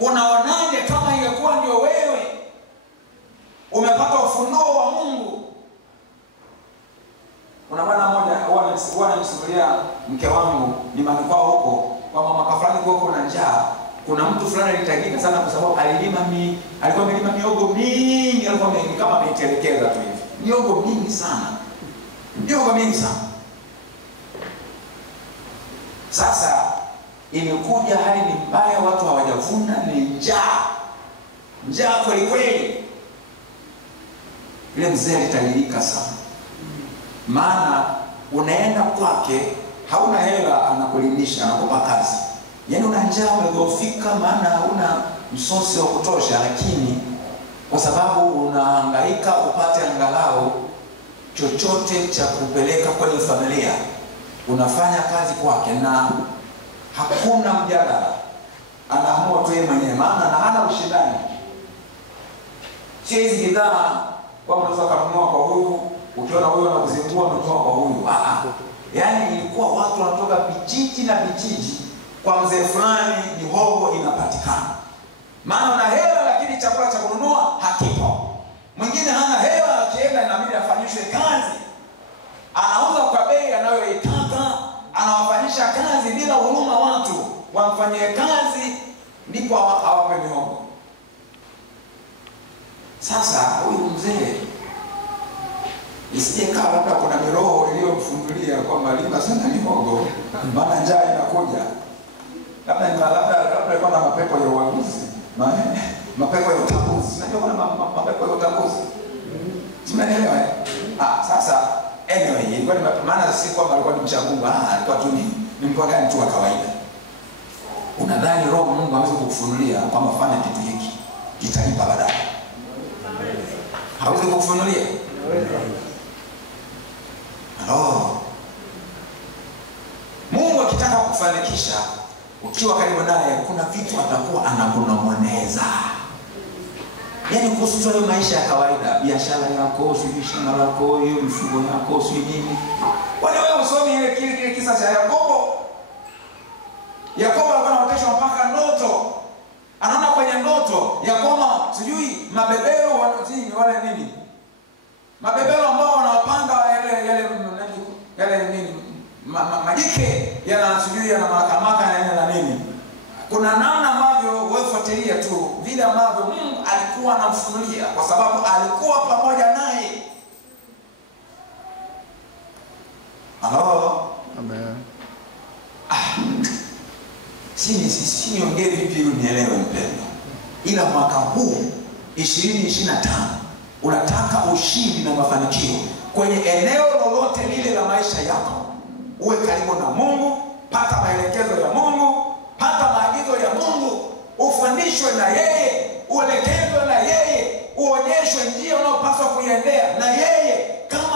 Unaonaje kama ingekuwa ndio wewe umepata ufunuo wa Mungu? Kuna bwana mmoja huwa ananisimulia mke wangu nyumbani kwao huko, kwa mama fulani huko na njaa. Kuna mtu fulani alitajika sana kwa sababu alikuwa amelima miogo mingi, alikuwa kama ameitelekeza tu hivi. Miogo mingi sana. Sasa imekuja hali ni mbaya, watu hawajavuna, ni njaa kweli kweli. Yule mzee alitajirika sana. Maana unaenda kwake hauna hela, anakulimisha, anakupa kazi. Yaani una njaa, umegofika, maana hauna msosi wa kutosha, lakini kwa sababu unahangaika upate angalau chochote cha kupeleka kwenye familia, unafanya kazi kwake na hakuna mjadala. Anaamua tu yeye mwenyewe, maana na hana ushindani. Sio hizi bidhaa kwa mtu akanunua kwa huyu, ukiona huyu anakuzingua ununua kwa huyu. Yaani ilikuwa watu wanatoka vijiji na vijiji, kwa mzee fulani mihogo inapatikana. Maana una hela lakini chakula cha kununua hakipo. Mwingine hana hela, akienda inabidi afanyishwe kazi. Anauza kwa bei anayoitaka, anawafanyisha kazi bila huruma watu. Wamfanyie kazi ndipo awape mihogo. Sasa huyu mzee isije kama labda kuna miroho iliyomfungulia kwamba lima sana mihogo, maana njaa inakuja. Labda ilikuwa na mapepo ya uaguzi, mapepo ya utambuzi. Unajua kuna mapepo ya utambuzi? Tumeelewa? Sasa anyway, ilikuwa ni maana si kwamba alikuwa ni mcha Mungu, alikuwa tu ni mtu gani tu wa kawaida. Unadhani roho Mungu hawezi kukufunulia kwamba fanya kitu hiki kitalipa baadaye? Hawezi kukufunulia? Mungu akitaka kukufanikisha ukiwa karibu naye, kuna vitu atakuwa anakunong'oneza. Yaani kuhusu tu maisha ya kawaida, biashara yako, shamba lako, hiyo mifugo yako, nini. Wale wewe usomi ile kisa cha Yakobo. Yakobo alikuwa anaoteshwa mpaka ndoto. Anaona kwenye ndoto ya kwamba sijui mabebero wanazini wale nini. Mabebero ambao wanawapanda yale nini? Majike yana sijui yana makamaka na nini. Kuna namna ambavyo wewe fuatilia tu vile ambavyo Mungu alikuwa anamfunulia, kwa sababu alikuwa pamoja naye. Amen. Si niongee vipi ili unielewe mpendwa. Ila mwaka huu 2025 unataka ushindi na mafanikio kwenye eneo lolote lile la maisha yako. Uwe karibu na Mungu, pata maelekezo ya Mungu, pata maagizo ya Mungu, ufundishwe na yeye, uelekezwe na yeye, uonyeshwe njia unayopaswa kuiendea na yeye. Kama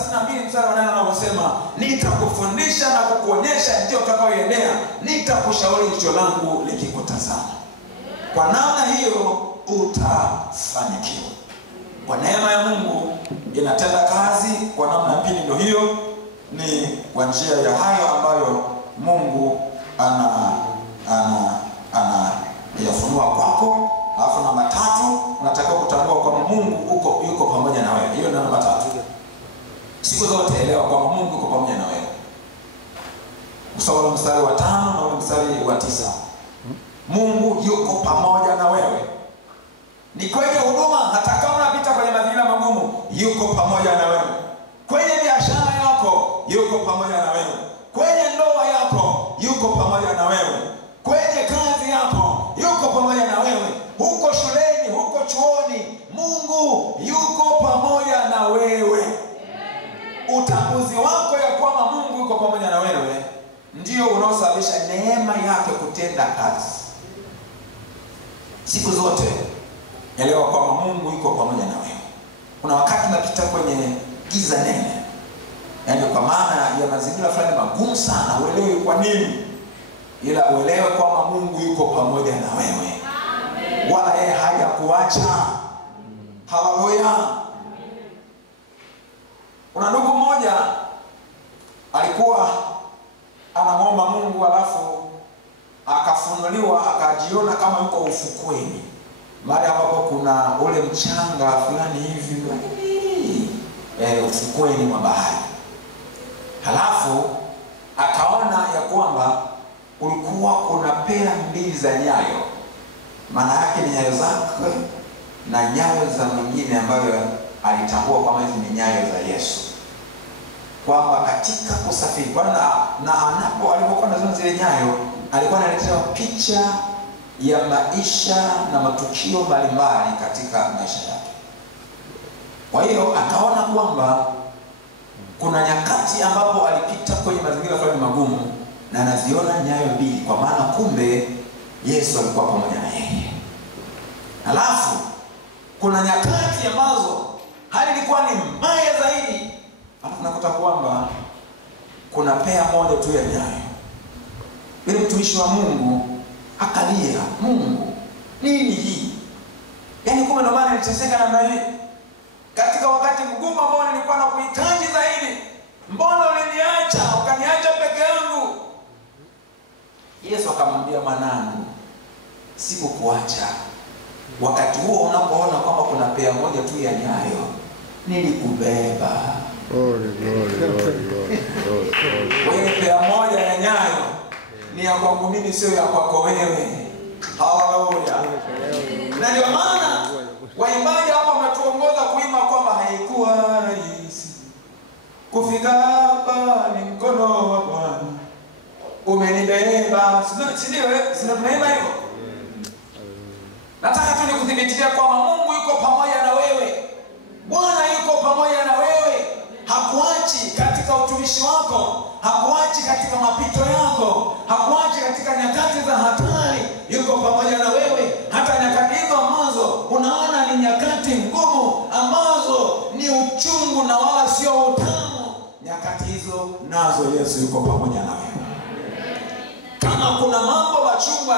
32 mstari wa 8 anaposema, nitakufundisha na kukuonyesha njia utakayoendea, nitakushauri jicho langu likikutazama. Kwa namna hiyo utafanikiwa. Kwa neema ya Mungu inatenda kazi kwa namna ya pili. Ndio hiyo ni kwa njia ya hayo ambayo Mungu yafunua kwako. Alafu namba 3, unatakiwa kutambua kwamba Mungu yuko pamoja na wewe. Hiyo ndio namba 3. Siku zote elewa kwamba Mungu yuko pamoja na wewe. Usoma mstari wa 5 na ule mstari wa 9. Mungu yuko pamoja na wewe. Ni kwenye huduma, hata kama unapita kwenye mazingira magumu, yuko pamoja na wewe. Kwenye biashara yako, yuko pamoja na wewe. Kwenye ndoa yako, yuko pamoja na wewe. Kwenye kazi yako, yuko pamoja na wewe. Huko shuleni, huko chuoni, Mungu yuko pamoja na wewe. Utambuzi wako ya kwamba Mungu yuko pamoja na wewe ndio unaosababisha neema yake kutenda kazi. Siku zote elewa kwamba Mungu yuko pamoja na wewe. Kuna wakati unapita kwenye giza nene, yaani kwa maana ya mazingira fulani magumu sana, uelewe kwa nini, ila uelewe kwamba Mungu yuko pamoja na wewe. Amen. Wala yeye hajakuacha. Haleluya. Kuna ndugu mmoja alikuwa anaomba Mungu, alafu akafunuliwa akajiona kama yuko ufukweni, mahali ambapo kuna ule mchanga fulani hivi ufukweni mwa bahari. Halafu akaona ya kwamba kulikuwa kuna pea mbili za nyayo, maana yake ni nyayo zake na nyayo za mwingine ambayo alitambua kwamba hizi ni nyayo za Yesu, kwamba katika kusafiri na anapo alipokuwa anaziona zile nyayo, alikuwa analetea picha ya maisha na matukio mbalimbali katika maisha yake. Kwa hiyo akaona kwamba kuna nyakati ambapo alipita kwenye mazingira fulani magumu na anaziona nyayo mbili, kwa maana kumbe Yesu alikuwa pamoja na yeye. Halafu kuna nyakati ambazo hali ilikuwa ni mbaya zaidi, halafu nakuta kwamba kuna pea moja tu ya nyayo. Yule mtumishi wa Mungu akalia, Mungu, nini hii? Yaani kumbe ndo maana niteseka namna hii katika wakati mgumu ambao nilikuwa nakuhitaji zaidi. Mbona uliniacha ukaniacha peke yangu? Yesu akamwambia, mwanangu, sikukuacha. Wakati huo unapoona kwamba kuna pea moja tu ya nyayo, nilikubeba. Wewe pea moja ya nyayo ni ya kwangu mimi, sio ya kwako wewe. Haleluya. Na ndio maana waimbaji hapo wametuongoza kuimba kwamba haikuwa rahisi kufika hapa, ni mkono wa Bwana umenibeba. Sio tunaimba hivyo? Nataka tu nikuthibitia kwamba Mungu yuko pamoja na wewe. Bwana yuko pamoja na wewe. Hakuachi katika utumishi wako, hakuachi katika mapito yako, hakuachi katika nyakati za hatari. Yuko pamoja na wewe hata nyakati hizo ambazo unaona ni nyakati ngumu, ambazo ni uchungu na wala sio utamu. Nyakati hizo nazo Yesu yuko pamoja na wewe. Kama kuna mambo machungu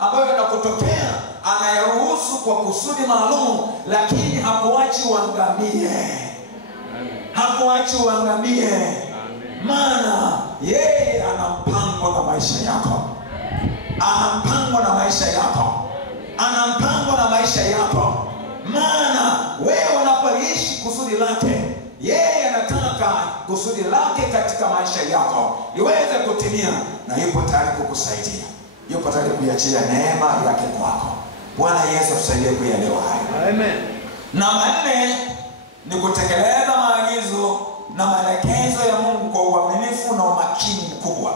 ambayo yanakutokea, anayaruhusu kwa kusudi maalum, lakini hakuachi uangamie. Hakuachi uangamie. Maana yeye ana mpango na maisha yako. Ana mpango na maisha yako. Ana mpango na maisha yako. Maana wewe unapoishi kusudi lake, yeye anataka kusudi lake katika maisha yako liweze kutimia, na yupo tayari kukusaidia. Yupo tayari kuiachia neema yake kwako. Bwana Yesu tusaidie kuelewa haya. Amen. Namba 4 ni kutekeleza maagizo na maelekezo ya Mungu kwa uaminifu na umakini mkubwa.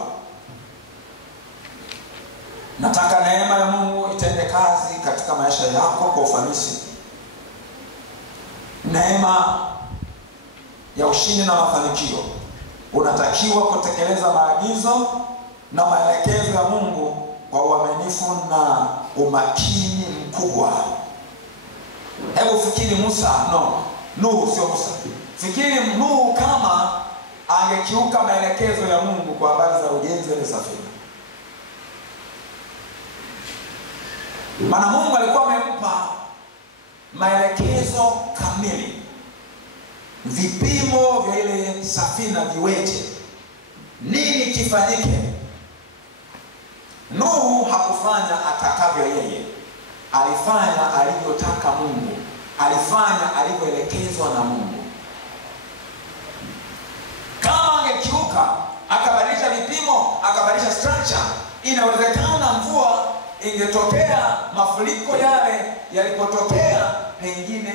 Nataka neema ya Mungu itende kazi katika maisha yako kwa ufanisi. Neema ya ushindi na mafanikio. Unatakiwa kutekeleza maagizo na maelekezo ya Mungu kwa uaminifu na umakini mkubwa. Hebu fikiri Musa, Nuhu sio Musa. Fikiri Nuhu kama angekiuka maelekezo ya Mungu kwa habari za ujenzi wa safina. Maana Mungu alikuwa amempa maelekezo kamili, vipimo vya ile safina viweje, nini kifanyike. Nuhu hakufanya atakavyo yeye, alifanya alivyotaka Mungu, alifanya alivyoelekezwa na Mungu. Kama angekiuka akabadilisha vipimo, akabadilisha structure, inawezekana mvua ingetokea, mafuriko yale yalipotokea, pengine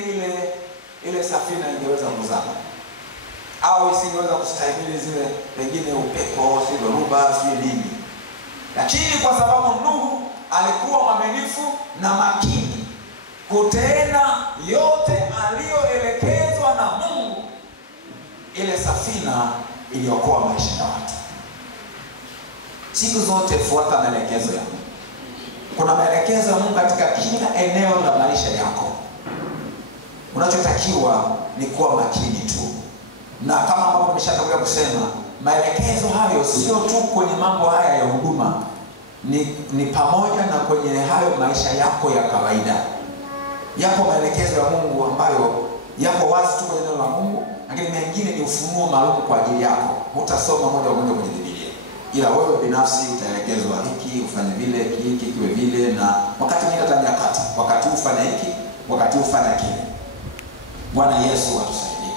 ile safina ingeweza kuzama, au isingeweza kustahimili zile pengine upepo, sio dhoruba, sio nini. Lakini kwa sababu Nuhu alikuwa mwaminifu na makini kutenda yote aliyoelekezwa na Mungu, ile safina iliokoa maisha ya watu. Siku zote fuata maelekezo ya Mungu. Kuna maelekezo ya Mungu katika kila eneo la maisha yako. Unachotakiwa ni kuwa makini tu. Na kama ambavyo nimeshatangulia kusema, maelekezo hayo sio tu kwenye mambo haya ya huduma, ni pamoja na kwenye hayo maisha yako ya kawaida. Yako maelekezo ya Mungu ambayo yako wazi tu kwenye neno la Mungu, lakini mengine ni ufunuo maalum kwa ajili yako. Hutasoma moja kwa moja kwenye Biblia, ila wewe binafsi utaelekezwa hiki ufanye vile, hiki kiwe vile, na wakati mwingine hata nyakati, wakati ufanye hiki, wakati ufanye kile. Bwana Yesu atusaidie.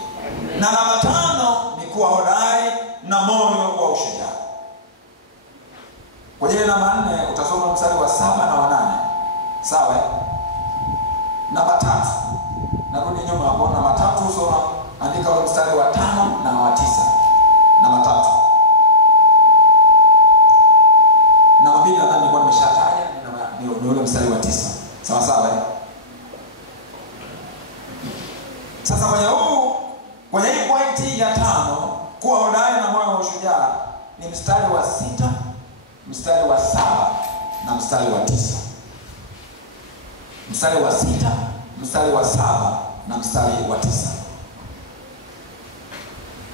Na namba 5 ni kuwa hodari na moyo wa ushujaa. Kwenye namba 4 utasoma mstari wa 7 na wa 8. Sawa? Namba 3. Narudi nyuma hapo, namba 3 soma, andika ule mstari wa 5 na wa 9. Namba 3. Namba 2 nadhani nilikuwa nimeshataja, ni ule mstari wa 9. Sawa sawa? Sasa kwenye hii pointi ya 5, kuwa hodari na moyo wa ushujaa, ni mstari wa 6, mstari wa 7 na mstari wa 9. Mstari wa 6, mstari wa 7 na mstari wa 9.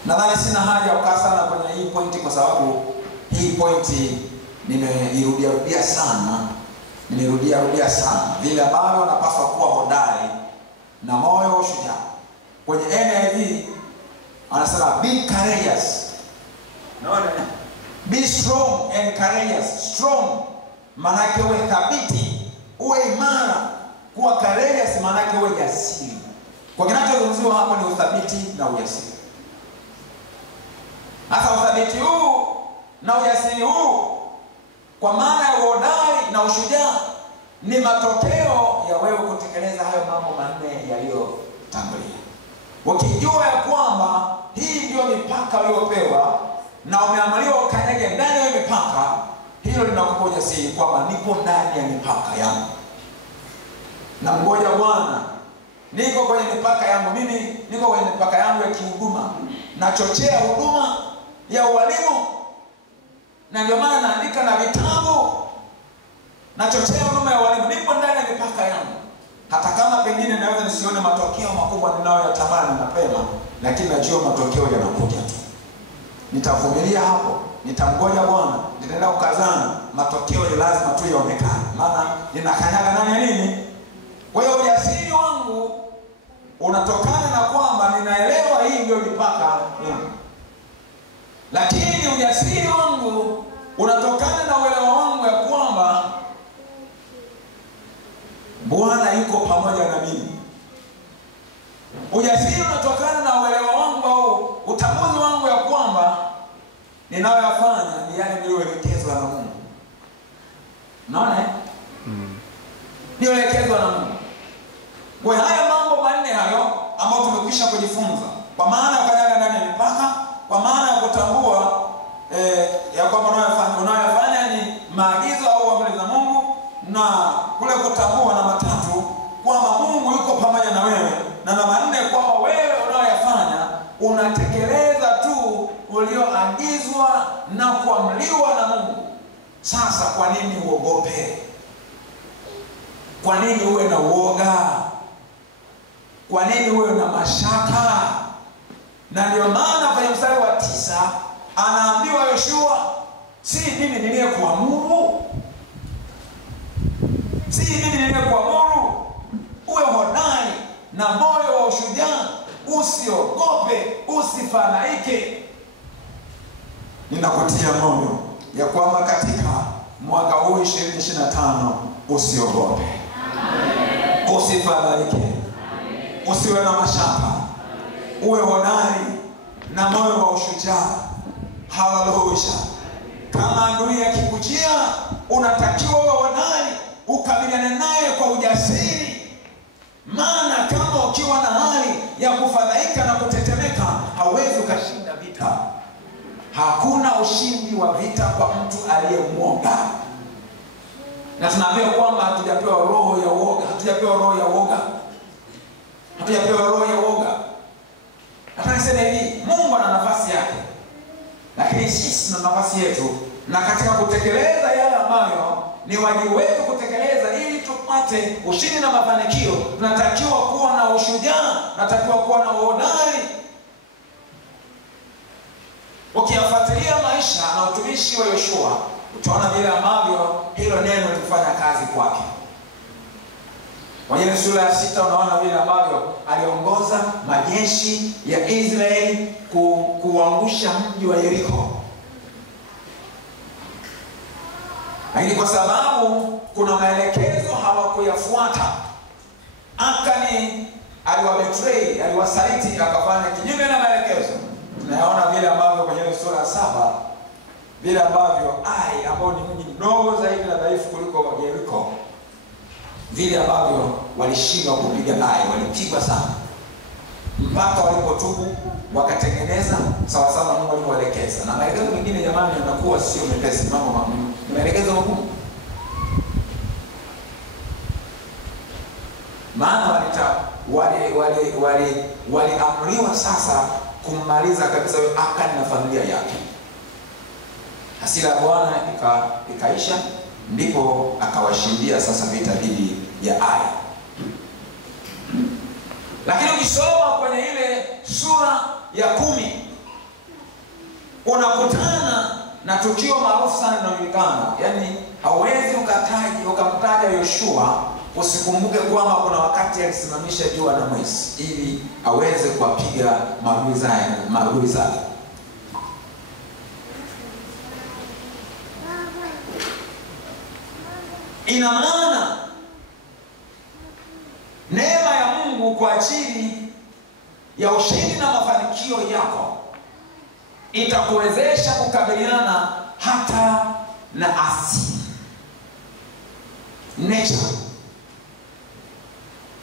Nadhani sina haja kukaa sana kwenye hii pointi, kwa sababu hii pointi nimeirudia sana. Nimerudia sana vile ambavyo napaswa kuwa hodari na moyo wa ushujaa. Kwenye NIV anasema be courageous. Naona be strong and courageous. Strong maana yake uwe thabiti, uwe imara. Kuwa courageous maana yake uwe jasiri. Kwa kinachozungumziwa hapo ni uthabiti na ujasiri. Hasa uthabiti huu na ujasiri huu, kwa maana ya uhodari na ushujaa, ni matokeo ya wewe kutekeleza hayo mambo manne yaliyotangulia. Ukijua ya kwamba hii ndio mipaka uliyopewa na umeamaliwa ukanyage ndani ya mipaka, hilo linakupa ujasiri kwamba nipo ndani ya mipaka yangu. Na ngoja Bwana, niko kwenye mipaka yangu. Mimi niko kwenye mipaka yangu ya kihuduma. Nachochea huduma ya ualimu, na ndio maana naandika na vitabu. Nachochea huduma ya ualimu, nipo ndani ya mipaka yangu. Hata kama pengine naweza nisione matokeo makubwa ninayoyatamani mapema, lakini najua matokeo yanakuja tu. Nitavumilia hapo, nitamgoja Bwana, nitaenda kukazana, matokeo ni lazima tu yaonekane. Maana ninakanyaga ndani ya nini? Kwa hiyo ujasiri wangu unatokana na kwamba ninaelewa hii ndio mipaka yangu. Lakini ujasiri wangu unatokana na uelewa wangu ya kwamba Bwana yuko pamoja na mimi. Ujasiri unatokana na uelewa wangu au utambuzi wangu ya kwamba ninayoyafanya ni yale niliyoelekezwa na Mungu. Unaona? Niliyoelekezwa na Mungu. Kwa haya mambo manne hayo ambayo tumekwisha kujifunza, kwa maana ya kanyaga ndani ya mipaka, kwa maana ya kutambua ya kwamba unayofanya ni maagizo au amri za Mungu, na kule kutambua namba 3 kwamba Mungu yuko pamoja na wewe, na namba 4 kwamba wewe unayofanya unatekeleza tu ulioagizwa na kuamriwa na Mungu. Sasa kwa nini uogope? Kwa nini uwe na uoga? Kwa nini uwe na mashaka? Na ndio maana kwenye mstari wa 9 anaambiwa Yoshua, si mimi niliyekuamuru? Si mimi niliyekuamuru? Uwe hodari na moyo wa ushujaa, usiogope, usifadhaike. Ninakutia moyo ya kwamba katika mwaka huu 2025 usiogope. Amen. Usifadhaike. Usiwe na mashaka. Uwe hodari na moyo wa ushujaa. Haleluya. Kama adui akikujia, unatakiwa uwe hodari, ukabiliane naye kwa ujasiri. Maana kama ukiwa na hali ya kufadhaika na kutetemeka, hauwezi ukashinda vita. Hakuna ushindi wa vita kwa mtu aliyemwoga. Na tunaambiwa kwamba hatujapewa roho ya uoga, hatujapewa roho ya uoga. Hatujapewa roho ya uoga. Nataka niseme hivi, Mungu ana nafasi yake, lakini sisi tuna nafasi yetu, na katika kutekeleza yale ambayo ni wajibu wetu kutekeleza ili tupate ushindi na mafanikio, tunatakiwa kuwa na ushujaa, tunatakiwa kuwa na uhodari. Ukiyafuatilia maisha na utumishi wa Yoshua, utaona vile ambavyo hilo neno lilifanya kazi kwake. Kwenye sura ya 6 unaona vile ambavyo aliongoza majeshi ya Israeli kuangusha mji wa Yeriko. Lakini kwa sababu kuna maelekezo hawakuyafuata, Akani aliwabetray, aliwasaliti, akafanya kinyume na maelekezo. Tunaona vile ambavyo kwenye sura ya 7 vile ambavyo Ai, ambao ni mji mdogo zaidi na dhaifu kuliko Yeriko, vile ambavyo walishindwa kupiga Ai, walipigwa sana mpaka walipotubu wakatengeneza sawa sawa Mungu alivyoelekeza. Na maelekezo mengine jamani yanakuwa sio mepesi, mambo maelekezo magumu. Maana waliamriwa sasa kummaliza kabisa huyo Akani na familia yake. Hasira ya Bwana ikaisha, ndipo akawashindia sasa vita dhidi ya Ai. Lakini ukisoma kwenye ile sura ya 10 unakutana na tukio maarufu sana linalojulikana. Yaani hauwezi ukamtaja Yoshua usikumbuke kwamba kuna wakati alisimamisha jua na mwezi ili aweze kuwapiga maadui zake. Ina maana neema ya Mungu kwa ajili ya ushindi na mafanikio yako itakuwezesha kukabiliana hata na asili. Nature.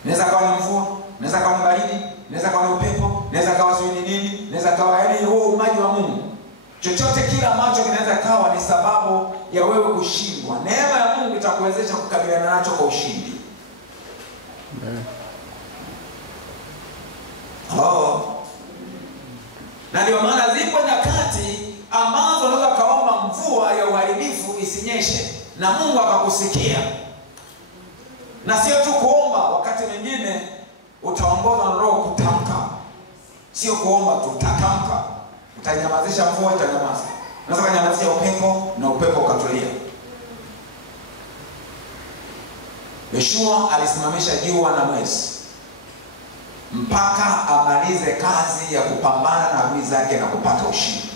Inaweza kawa ni mvua, inaweza kawa ni baridi, inaweza kawa ni upepo, inaweza kawa sio nini, inaweza kawa yaani huo umaji wa Mungu. Chochote kile ambacho kinaweza kawa ni sababu ya wewe kushindwa, neema ya Mungu itakuwezesha kukabiliana nacho kwa ushindi. Na ndio maana zipo nyakati ambazo unaweza kaomba mvua ya uharibifu isinyeshe na Mungu akakusikia. Na sio tu kuomba, wakati mwingine utaongozwa na Roho kutamka. Sio kuomba tu, utatamka. Utanyamazisha mvua, itanyamaza. Unaweza kunyamazisha upepo na upepo ukatulia. Yoshua alisimamisha jua na mwezi mpaka amalize kazi ya kupambana na adui zake na kupata ushindi.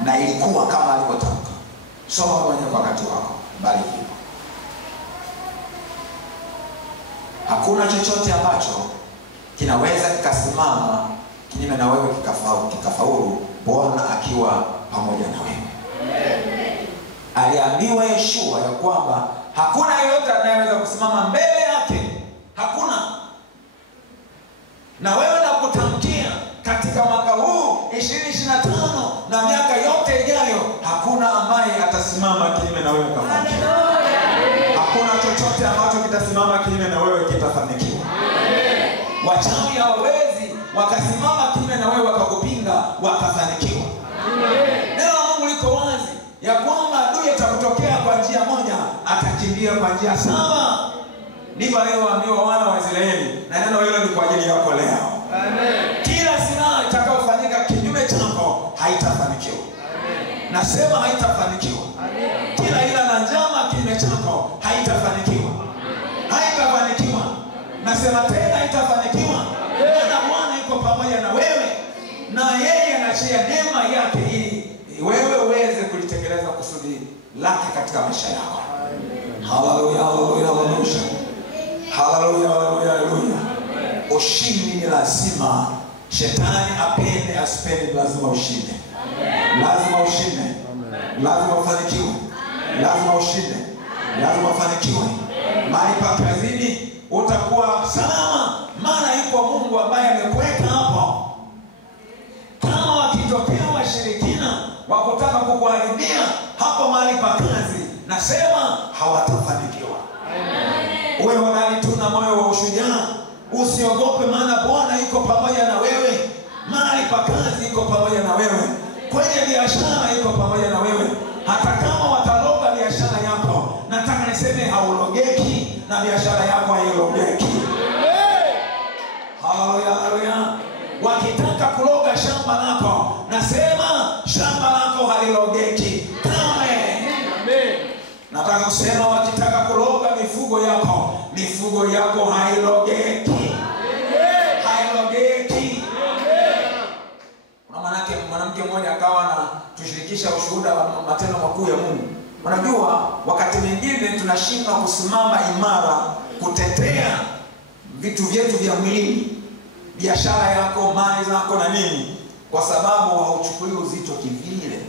Na ilikuwa kama alivyotamka. Soma mwenyewe kwa wakati wako, bali hivyo. Hakuna chochote ambacho kinaweza kikasimama kinyume na wewe kikafaulu, Bwana akiwa pamoja na wewe. Aliambiwa Yoshua ya kwamba hakuna yeyote anayeweza kusimama mbele yake. Hakuna. Na wewe nakutamkia katika mwaka huu 2025 na miaka yote ijayo, hakuna ambaye atasimama kinyume na wewe kafanikiwa. Hakuna chochote ambacho kitasimama kinyume na wewe kitafanikiwa. Wachawi hawawezi wakasimama kinyume na wewe wakakupinga wakafanikiwa. Neno la Mungu liko wazi ya kwamba adui atakutokea kwa njia moja, atakimbia kwa njia 7. Ndivyo alivyoambiwa wana wa Israeli, na neno hilo ni kwa ajili yako leo. Amen. nasema haitafanikiwa. Kila ila na njama kinyume chako haitafanikiwa. Haitafanikiwa. Nasema tena haitafanikiwa. Maana Bwana yuko pamoja na wewe, na yeye anachia neema yake ili wewe uweze kulitekeleza kusudi lake katika maisha yako. Haleluya, haleluya, haleluya. Haleluya, haleluya, haleluya. Ushindi ni lazima. Shetani apende asipende, lazima ushinde. Lazima ushinde. Lazima ufanikiwe. Lazima ushinde. Lazima ufanikiwe. Mahali pa kazini utakuwa salama, maana yupo Mungu ambaye amekuweka hapo. Kama wakitokea washirikina wakutaka kukuharibia hapo mahali pa kazi, nasema hawatafanikiwa. Wewe unani tuna moyo wa ushujaa. Usiogope, maana Bwana yuko pamoja na wewe. Mahali pa kazi yuko pamoja na wewe. Kwenye biashara yuko pamoja na wewe. Hata kama wataloga biashara yako, nataka niseme haulogeki na biashara yako hailogeki. Haleluya, haleluya. Wakitaka kuloga shamba lako, nasema shamba lako halilogeki kamwe. Nataka kusema wakitaka kuloga mifugo yako hailogeki. Hailogeki. Kuna mwanamke mmoja akawa na tushirikisha ushuhuda wa matendo makuu ya Mungu. Unajua wakati mwingine tunashindwa kusimama imara kutetea vitu vyetu vya mwili, biashara yako, mali zako na nini, kwa sababu hauchukui uzito kivile.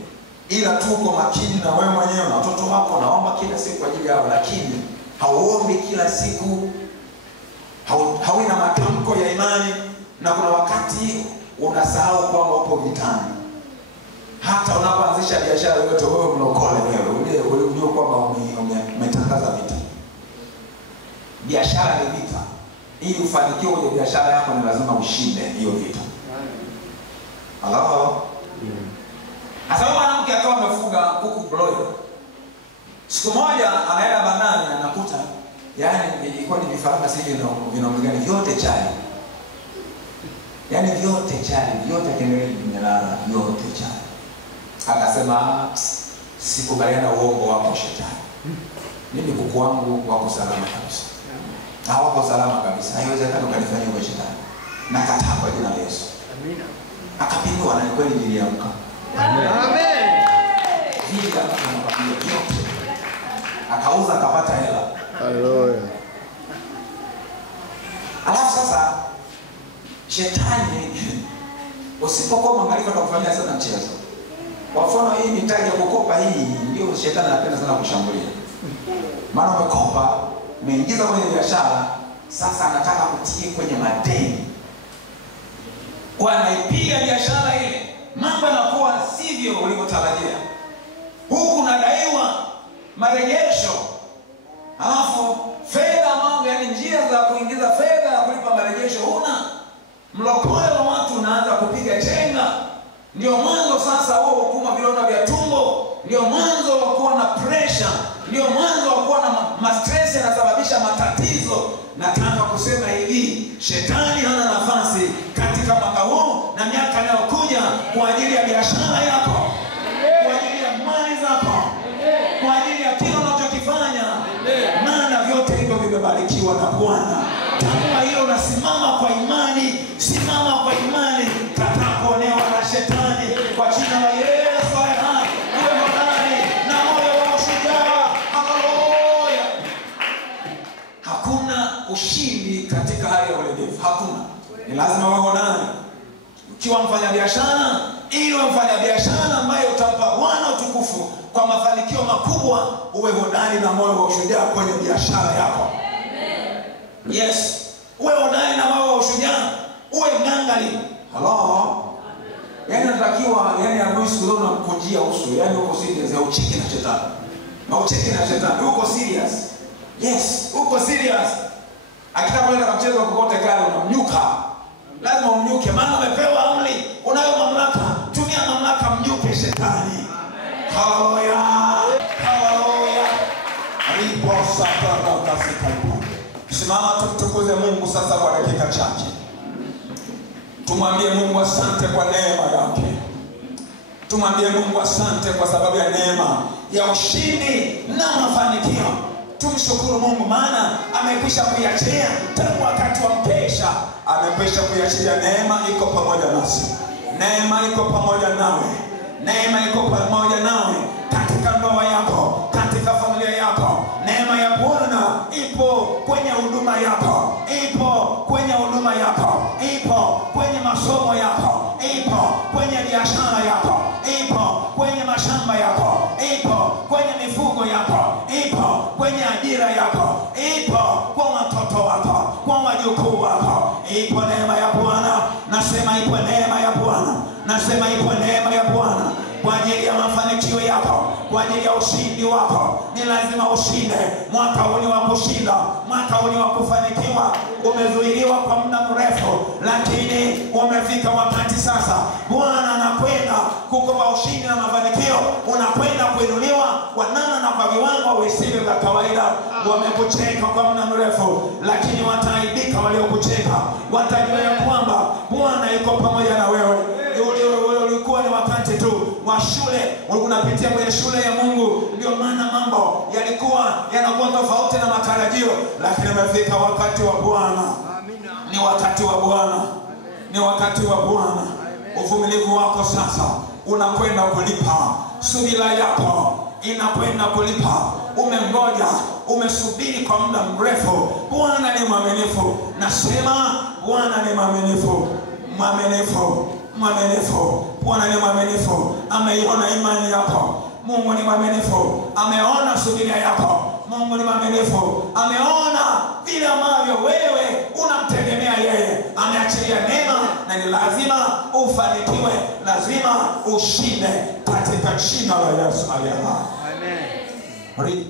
Ila tuko makini na wewe mwenyewe na watoto wako, naomba kila siku kwa ajili yao, lakini hauombi kila siku. Hawi na matamko ya imani, na kuna wakati unasahau kwamba upo vitani. Hata unapoanzisha biashara yote, wewe mlokole, wewe unajua kwamba umetangaza vita. Biashara ni vita. Ili ufanikiwe kwenye biashara yako ni lazima ushinde hiyo vita. Halo. Sasa mwanamke akawa amefuga kuku broiler. Siku moja anaenda bandani, anakuta ilikuwa ni vifaranga sisi vinaongezeka vyote chali. Vyote chali, vyote kendelea vimelala, vyote chali. Akasema sikubaliana uongo wako shetani. Mimi kuku wangu wako salama kabisa. Hawako salama kabisa. Haiwezekani ukanifanyia kwa shetani. Nakataa kwa jina la Yesu. Amina. Akapindua, na kweli niliamka. Amen. Hili anakwambia yote. Akauza akapata hela. Haleluya. Alafu sasa shetani usipokuwa mwangalifu atakufanyia sana mchezo. Kwa mfano hii mitaji ya kukopa hii ndio shetani anapenda sana kushambulia. Maana umekopa, umeingiza kwenye biashara, sasa anataka kutie kwenye madeni. Kwa anaipiga biashara ile, mambo yanakuwa sivyo ulivyotarajia. Huku unadaiwa marejesho. Alafu fedha mambo, njia za kuingiza fedha ya kulipa marejesho huna. Mlokole wa watu unaanza kupiga chenga. Ndio mwanzo sasa wao hukuma vidonda vya tumbo. Ndio mwanzo wa kuwa na pressure. Ndio mwanzo wa kuwa na stress yanasababisha matatizo. Nataka kusema hivi, shetani hana nafasi katika mwaka huu na miaka inayokuja kwa ajili ya biashara yako, kwa ajili ya mali zako, kwa ajili ya kile unachokifanya. Maana vyote hivyo vimebarikiwa na Bwana. Kama hilo unasimama kwa imani, simama kwa imani, kataa kuonewa na shetani kwa jina la Yesu. Uwe hodari na moyo wa ushujaa. Haleluya. Hakuna ushindi katika hali ya ulegevu. Hakuna. Ni lazima uwe hodari. Ukiwa mfanyabiashara, ili uwe mfanyabiashara ambaye utampa Bwana utukufu kwa mafanikio makubwa, uwe hodari na moyo wa ushujaa kwenye biashara yako. Yes. Uwe hodari na moyo wa ushujaa. Uwe ngangari. Hello. Natakiwa adui siku zote unamkunjia uso. Uko serious ya ucheki na shetani. Na ucheki na shetani. Uko serious. Yes, uko serious. Akitaka kwenda kumcheza kokote kale unamnyuka. Lazima umnyuke, maana umepewa amri. Unayo mamlaka. Tumia mamlaka, mnyuke shetani. Haleluya. Haleluya. Aliposa kwa kasika. Simama tukutukuze Mungu sasa kwa dakika chache. Tumwambie Mungu asante kwa neema yake. Tumwambie Mungu asante kwa sababu ya neema ya ushindi na mafanikio. Tumshukuru Mungu maana amekwisha kuiachilia tangu wakati wa mkesha. Amekwisha kuiachilia. Neema iko pamoja nasi. Neema iko pamoja nawe. Neema iko pamoja nawe katika ndoa yako, katika familia yako. Neema ya Bwana ipo kwenye huduma yako, ipo kwenye huduma yako, ipo kwenye masomo yako, ipo kwenye biashara yako, ipo kwenye mashamba yako, ipo kwenye mifugo yako, ipo kwenye ajira yako, ipo kwa watoto wako, kwa wajukuu wako. Ipo neema ya Bwana. Nasema ipo neema ya Bwana. Nasema ipo neema ya Bwana kwa ajili ya mafanikio yako, kwa ajili ya ushindi wako. Ni lazima ushinde. Mwaka huu ni wa kushinda, mwaka huu ni wa kufanikiwa. Umezuiliwa kwa muda mrefu, lakini umefika wakati sasa. Bwana anakwenda kukupa ushindi na mafanikio. Unakwenda kuinuliwa kwa namna na kwa viwango visivyo vya kawaida. Wamekucheka kwa muda mrefu, lakini wataaibika waliokucheka. Watajua ya kwamba Bwana yuko pamoja na wewe. Ulikuwa ni wakati tu wa shule, unapitia kwenye shule ya Mungu, ndio maana mambo yalikuwa yanakuwa tofauti na matarajio, lakini umefika wakati wa Bwana. Ni wakati wa Bwana. Ni wakati wa Bwana. Uvumilivu wako sasa unakwenda kulipa. Subira yako inakwenda kulipa. Umengoja, umesubiri kwa muda mrefu. Bwana ni mwaminifu. Nasema Bwana ni mwaminifu. Mwaminifu. Mwaminifu. Bwana ni mwaminifu. Ameiona imani yako. Mungu ni mwaminifu. Ameona subira yako. Mungu ni mwaminifu. Ameona vile ambavyo wewe unamtegemea yeye. Ameachilia neema na ni lazima ufanikiwe. Lazima ushinde katika jina la Yesu aliye hai. Amen.